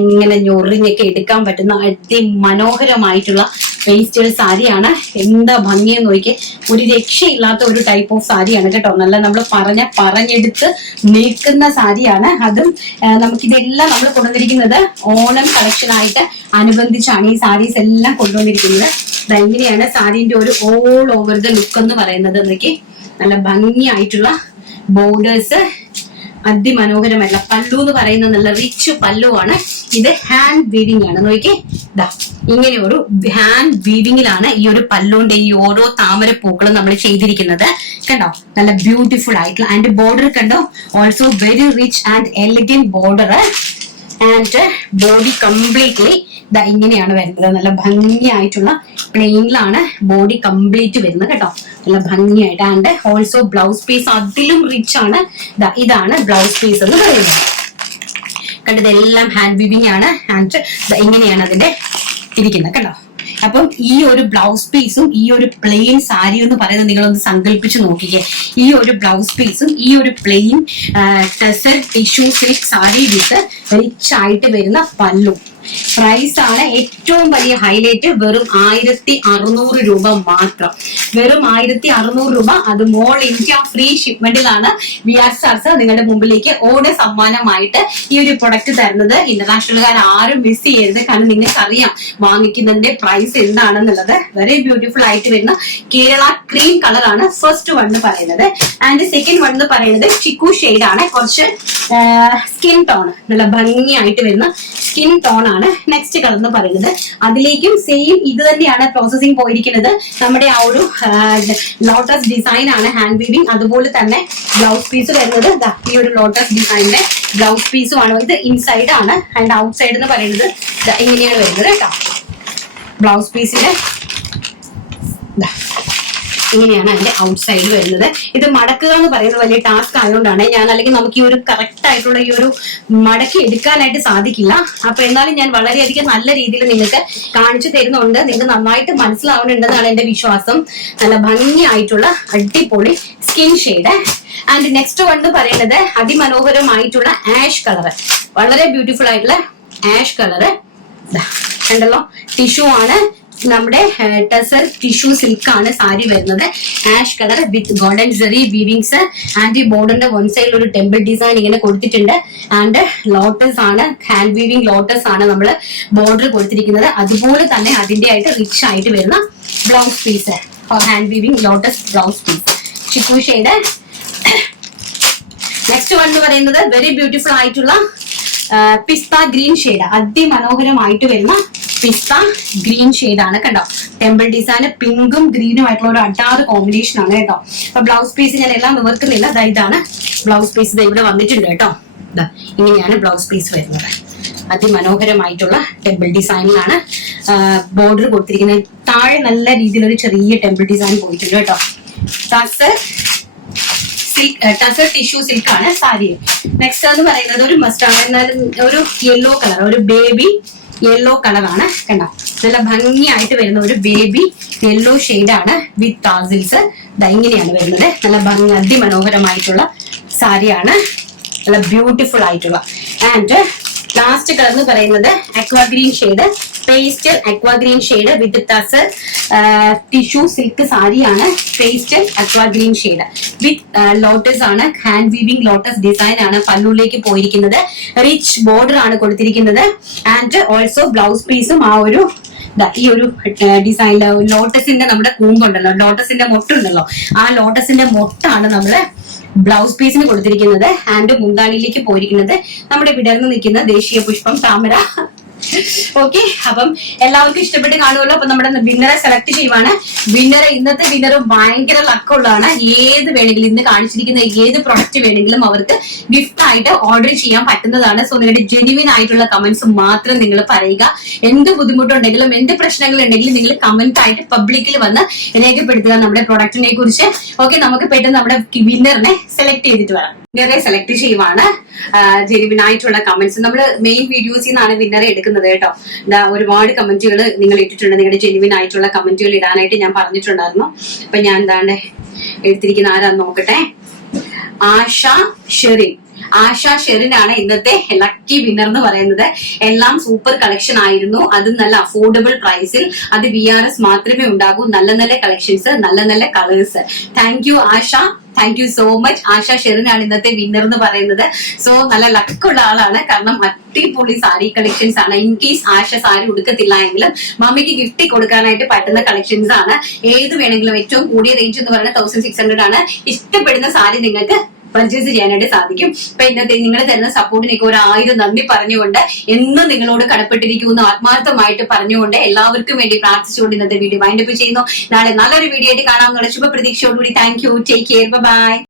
ഇങ്ങനെ ഞൊറിഞ്ഞൊക്കെ എടുക്കാൻ പറ്റുന്ന അതിമനോഹരമായിട്ടുള്ള പേസ്റ്റൽ സാരിയാണ്. എന്താ ഭംഗിയെന്ന് നോക്കി. ഒരു രക്ഷയില്ലാത്ത ഒരു ടൈപ്പ് ഓഫ് സാരിയാണ് കേട്ടോ. നല്ല നമ്മൾ പറഞ്ഞെടുത്ത് നിൽക്കുന്ന സാരിയാണ്. അതും നമുക്കിതെല്ലാം നമ്മൾ കൊണ്ടുവന്നിരിക്കുന്നത് ഓണം കളക്ഷൻ ആയിട്ട് അനുബന്ധിച്ചാണ് ഈ സാരീസ് എല്ലാം കൊണ്ടുവന്നിരിക്കുന്നത്. ഇങ്ങനെയാണ് സാരീന്റെ ഒരു ഓൾ ഓവർ ദ ലുക്ക് എന്ന് പറയുന്നത്. നോക്കി നല്ല ഭംഗിയായിട്ടുള്ള ബോർഡേഴ്സ്, അതിമനോഹരമല്ല. പല്ലു എന്ന് പറയുന്നത് നല്ല റിച്ച് പല്ലുവാണ്. ഇത് ഹാൻഡ് വീവിംഗ് ആണ്. നോക്കി ഇങ്ങനെ ഒരു ഹാൻഡ് വീവിംഗിലാണ് ഈ ഒരു പല്ലുവിന്റെ ഈ ഓരോ താമര പൂക്കളും നമ്മൾ ചെയ്തിരിക്കുന്നത്. കണ്ടോ നല്ല ബ്യൂട്ടിഫുൾ ആയിട്ടുള്ള ആൻഡ് ബോർഡർ കണ്ടോ, also very rich and elegant border and body completely ഇങ്ങനെയാണ് വരുന്നത്. നല്ല ഭംഗിയായിട്ടുള്ള പ്ലെയിനിലാണ് ബോഡി കംപ്ലീറ്റ് വരുന്നത് കേട്ടോ. നല്ല ഭംഗിയായിട്ട് ആൻഡ് ഓൾസോ ബ്ലൗസ് പീസ് അതിലും റിച്ച് ആണ്. ഇതാണ് ബ്ലൗസ് പീസ് എന്ന് പറയുന്നത്. കണ്ടത് എല്ലാം ഹാൻഡ് വീവിംഗ് ആണ് ആൻഡ് ഇങ്ങനെയാണ് അതിന്റെ ഇരിക്കുന്നത് കേട്ടോ. അപ്പം ഈ ഒരു ബ്ലൗസ് പീസും ഈ ഒരു പ്ലെയിൻ സാരി എന്ന് പറയുന്നത് നിങ്ങളൊന്ന് സങ്കല്പിച്ച് നോക്കിക്കേ. ഈ ഒരു ബ്ലൗസ് പീസും ഈ ഒരു plain tussar tissue silk sari with rich ആയിട്ട് വരുന്ന പല്ലു. പ്രൈസ് ആണ് ഏറ്റവും വലിയ ഹൈലൈറ്റ്. വെറും 1600 രൂപ മാത്രം. വെറും 1600 രൂപ. അത് ഓൾ ഇന്ത്യ ഫ്രീ ഷിപ്മെന്റിലാണ് വിആർ സ്റ്റാർസ് നിങ്ങളുടെ മുമ്പിലേക്ക് ഓടെ സമ്മാനമായിട്ട് ഈ ഒരു പ്രൊഡക്റ്റ് തരുന്നത്. ഇന്റർനാഷണലുകാർ ആരും മിസ് ചെയ്യരുത്. കാരണം നിങ്ങൾക്ക് അറിയാം വാങ്ങിക്കുന്നതിന്റെ പ്രൈസ് എന്താണെന്നുള്ളത്. വെരി ബ്യൂട്ടിഫുൾ ആയിട്ട് വരുന്ന കേരള ക്രീം കളറാണ് ഫസ്റ്റ് വൺ എന്ന് പറയുന്നത്. ആൻഡ് സെക്കൻഡ് വൺ എന്ന് പറയുന്നത് ചിക്കു ഷെയ്ഡ് ആണ്. കുറച്ച് സ്കിൻ ടോൺ, നല്ല ഭംഗിയായിട്ട് വരുന്ന സ്കിൻ ടോൺ ആണ് നെക്സ്റ്റ് കളർ എന്ന് പറയുന്നത്. അതിലേക്കും സെയിം ഇത് തന്നെയാണ് പ്രോസസിങ് പോയിരിക്കുന്നത്. നമ്മുടെ ആ ഒരു ലോട്ടസ് ഡിസൈൻ ആണ് ഹാൻഡ് വീവിംഗ്. അതുപോലെ തന്നെ ബ്ലൗസ് പീസ് വരുന്നത് ഈ ഒരു ലോട്ടസ് ഡിസൈനിന്റെ ബ്ലൗസ് പീസും ആണ്. ഇത് ഇൻസൈഡ് ആണ് ആൻഡ് ഔട്ട് സൈഡ് എന്ന് പറയുന്നത് ഇങ്ങനെയാണ് വരുന്നത് കേട്ടോ. ബ്ലൗസ് പീസിന്റെ ഇങ്ങനെയാണ് അതിന്റെ ഔട്ട് സൈഡ് വരുന്നത്. ഇത് മടക്കുക എന്ന് പറയുന്നത് വലിയ ടാസ്ക് ആയതുകൊണ്ടാണ് ഞാൻ, അല്ലെങ്കിൽ നമുക്ക് ഈ ഒരു കറക്റ്റ് ആയിട്ടുള്ള ഈ ഒരു മടക്കി എടുക്കാനായിട്ട് സാധിക്കില്ല. അപ്പൊ എന്നാലും ഞാൻ വളരെയധികം നല്ല രീതിയിൽ നിങ്ങൾക്ക് കാണിച്ചു തരുന്നുണ്ട്. നിങ്ങൾക്ക് നന്നായിട്ട് മനസ്സിലാവുന്നുണ്ടെന്നാണ് എന്റെ വിശ്വാസം. നല്ല ഭംഗിയായിട്ടുള്ള അടിപൊളി skin shade. And next one എന്ന് പറയുന്നത് അതിമനോഹരമായിട്ടുള്ള ആഷ് കളർ. വളരെ ബ്യൂട്ടിഫുൾ ആയിട്ടുള്ള ആഷ് കളറ് കണ്ടല്ലോ. ടിഷ്യൂ ആണ്, നമ്മുടെ ടെസർ ടിഷ്യൂ സിൽക്ക് ആണ് സാരി വരുന്നത്. Ash colour with golden Jerry weavings and ഈ ബോർഡറിന്റെ വൺ സൈഡിൽ ഒരു ടെമ്പിൾ ഡിസൈൻ ഇങ്ങനെ കൊടുത്തിട്ടുണ്ട്. ആൻഡ് ലോട്ടസ് ആണ്, ഹാൻഡ് വീവിംഗ് ലോട്ടസ് ആണ് നമ്മൾ ബോർഡർ കൊടുത്തിരിക്കുന്നത്. അതുപോലെ തന്നെ അതിന്റെ ആയിട്ട് റിച്ച് ആയിട്ട് വരുന്ന blouse piece, hand weaving lotus blouse piece, chikoo shade. Next one എന്ന് പറയുന്നത് വെരി ബ്യൂട്ടിഫുൾ ആയിട്ടുള്ള പിസ്ത ഗ്രീൻ ഷെയ്ഡ്, അതിമനോഹരമായിട്ട് വരുന്ന പിസ്ത ഗ്രീൻ ഷെയ്ഡ് ആണ്. കണ്ടോ ടെമ്പിൾ ഡിസൈൻ പിങ്കും ഗ്രീനും ആയിട്ടുള്ള ഒരു അടാറ് കോമ്പിനേഷൻ ആണ് കേട്ടോ. അപ്പൊ ബ്ലൗസ് പീസ് ഞാൻ എല്ലാം നിവർക്കുന്നില്ല. ഇതാണ് ബ്ലൗസ് പീസ് ഇവിടെ വന്നിട്ടുണ്ട് കേട്ടോ. ഇങ്ങനെയാണ് ബ്ലൗസ് പീസ് വരുന്നത്. അതിമനോഹരമായിട്ടുള്ള ടെമ്പിൾ ഡിസൈനിലാണ് ബോർഡർ കൊടുത്തിരിക്കുന്നത്. താഴെ നല്ല രീതിയിൽ ഒരു ചെറിയ ടെമ്പിൾ ഡിസൈൻ പോയിട്ടുണ്ട് കേട്ടോ. ടസർ ടിഷ്യൂ സിൽക്ക് ആണ് സാരി. നെക്സ്റ്റ് എന്ന് പറയുന്നത് ഒരു മസ്റ്റാർഡ്, എന്നാലും ഒരു യെല്ലോ കളർ, ഒരു ബേബി യെല്ലോ കളറാണ്. കണ്ടോ, നല്ല ഭംഗിയായിട്ട് വരുന്ന ഒരു ബേബി യെല്ലോ ഷെയ്ഡാണ് വിത്ത് ടാസിൽസ്. ഇങ്ങനെയാണ് വരുന്നത്. നല്ല ഭംഗി അതിമനോഹരമായിട്ടുള്ള സാരിയാണ്, നല്ല ബ്യൂട്ടിഫുൾ ആയിട്ടുള്ള. ആൻഡ് ലാസ്റ്റ് കളർ എന്ന് പറയുന്നത് aqua green shade, pastel aqua green shade with tussar tissue silk സാരിയാണ്. Pastel aqua green shade with lotus ആണ്, ഹാൻഡ് വീവിംഗ് ലോട്ടസ് ഡിസൈൻ ആണ് പല്ലുവിലേക്ക് പോയിരിക്കുന്നത്. റിച്ച് ബോർഡർ ആണ് കൊടുത്തിരിക്കുന്നത്. ആൻഡ് ഓൾസോ ബ്ലൗസ് പീസും ആ ഒരു ഈ ഒരു ഡിസൈനില് ലോട്ടസിന്റെ നമ്മുടെ കൂമ്പുണ്ടല്ലോ, ലോട്ടസിന്റെ മൊട്ടുണ്ടല്ലോ, ആ ലോട്ടസിന്റെ മൊട്ടാണ് നമ്മള് ബ്ലൗസ് പീസിന് കൊടുത്തിരിക്കുന്നത്. ആൻഡ് മുന്താണിയിലേക്ക് പോയിരിക്കുന്നത് നമ്മുടെ വിടർന്ന് നിൽക്കുന്ന ദേശീയ പുഷ്പം താമര. ഓക്കെ, അപ്പം എല്ലാവർക്കും ഇഷ്ടപ്പെട്ട് കാണുമല്ലോ. അപ്പൊ നമ്മുടെ വിന്നറെ സെലക്ട് ചെയ്യുവാണ്. വിന്നറെ ഇന്നത്തെ വിന്നറും ഭയങ്കര ലക്കുള്ളതാണ്. ഏത് വേണമെങ്കിലും ഇന്ന് കാണിച്ചിരിക്കുന്ന ഏത് പ്രൊഡക്റ്റ് വേണമെങ്കിലും അവർക്ക് ഗിഫ്റ്റ് ആയിട്ട് ഓർഡർ ചെയ്യാൻ പറ്റുന്നതാണ്. സോ നിങ്ങളുടെ ജെന്യുവിൻ ആയിട്ടുള്ള കമന്റ്സ് മാത്രം നിങ്ങൾ പറയുക. എന്ത് ബുദ്ധിമുട്ടുണ്ടെങ്കിലും എന്ത് പ്രശ്നങ്ങൾ ഉണ്ടെങ്കിലും നിങ്ങൾ കമന്റ് ആയിട്ട് പബ്ലിക്കിൽ വന്ന് രേഖപ്പെടുത്തുക നമ്മുടെ പ്രൊഡക്റ്റിനെ കുറിച്ച്. ഓക്കെ, നമുക്ക് പെട്ടെന്ന് നമ്മുടെ വിന്നറിനെ സെലക്ട് ചെയ്തിട്ട് വരാം. വിന്നറെ സെലക്ട് ചെയ്യുവാണ്. ജെന്യുവിൻ ആയിട്ടുള്ള കമന്റ്സ് നമ്മൾ മെയിൻ വീഡിയോസിൽ നിന്നാണ് വിന്നറെ എടുക്കുന്നത് കേട്ടോ. ഒരുപാട് കമന്റുകൾ നിങ്ങൾ ഇട്ടിട്ടുണ്ട്. നിങ്ങളുടെ ജെന്യുവിൻ ആയിട്ടുള്ള കമന്റുകൾ ഇടാനായിട്ട് ഞാൻ പറഞ്ഞിട്ടുണ്ടായിരുന്നു. അപ്പൊ ഞാൻ എന്താണ്ട് എടുത്തിരിക്കുന്ന ആരാന്ന് നോക്കട്ടെ. ആശ ഷെറിൻ. ആശ ഷെറിനാണ് ഇന്നത്തെ ലക്കി വിന്നർ എന്ന് പറയുന്നത്. എല്ലാം സൂപ്പർ കളക്ഷൻ ആയിരുന്നു, അതും നല്ല അഫോർഡബിൾ പ്രൈസിൽ. അത് VRS മാത്രമേ ഉണ്ടാകൂ. നല്ല നല്ല കളക്ഷൻസ്, നല്ല നല്ല colours. Thank you Asha, thank you so much. Asha ഷെറിനാണ് ഇന്നത്തെ വിന്നർ എന്ന് പറയുന്നത്. സോ നല്ല ലക്കുള്ള ആളാണ്, കാരണം അടിപൊളി സാരി കളക്ഷൻസ് ആണ്. ഇൻ കേസ് ആശ സാരി ഉടുക്കത്തില്ല എങ്കിലും മമ്മിക്ക് ഗിഫ്റ്റ് കൊടുക്കാനായിട്ട് പറ്റുന്ന കളക്ഷൻസ് ആണ്. ഏത് വേണമെങ്കിലും ഏറ്റവും കൂടിയ റേഞ്ച് എന്ന് പറയുന്നത് 1600 ആണ്. ഇഷ്ടപ്പെടുന്ന സാരി നിങ്ങൾക്ക് പർച്ചേസ് ചെയ്യാനായിട്ട് സാധിക്കും. അപ്പൊ ഇന്നത്തെ നിങ്ങൾ തരുന്ന സപ്പോർട്ടിനൊക്കെ 1000 നന്ദി പറഞ്ഞുകൊണ്ട് എന്നും നിങ്ങളോട് കടപ്പെട്ടിരിക്കുന്നു ആത്മാർത്ഥമായിട്ട് പറഞ്ഞുകൊണ്ട് എല്ലാവർക്കും വേണ്ടി പ്രാർത്ഥിച്ചുകൊണ്ട് ഇന്നത്തെ വീഡിയോ വൈൻഡപ്പ് ചെയ്യുന്നു. നാളെ നല്ലൊരു വീഡിയോ ആയിട്ട് കാണാമെന്നുള്ള ശുഭപ്രതീക്ഷയോടുകൂടി thank you, take care, by.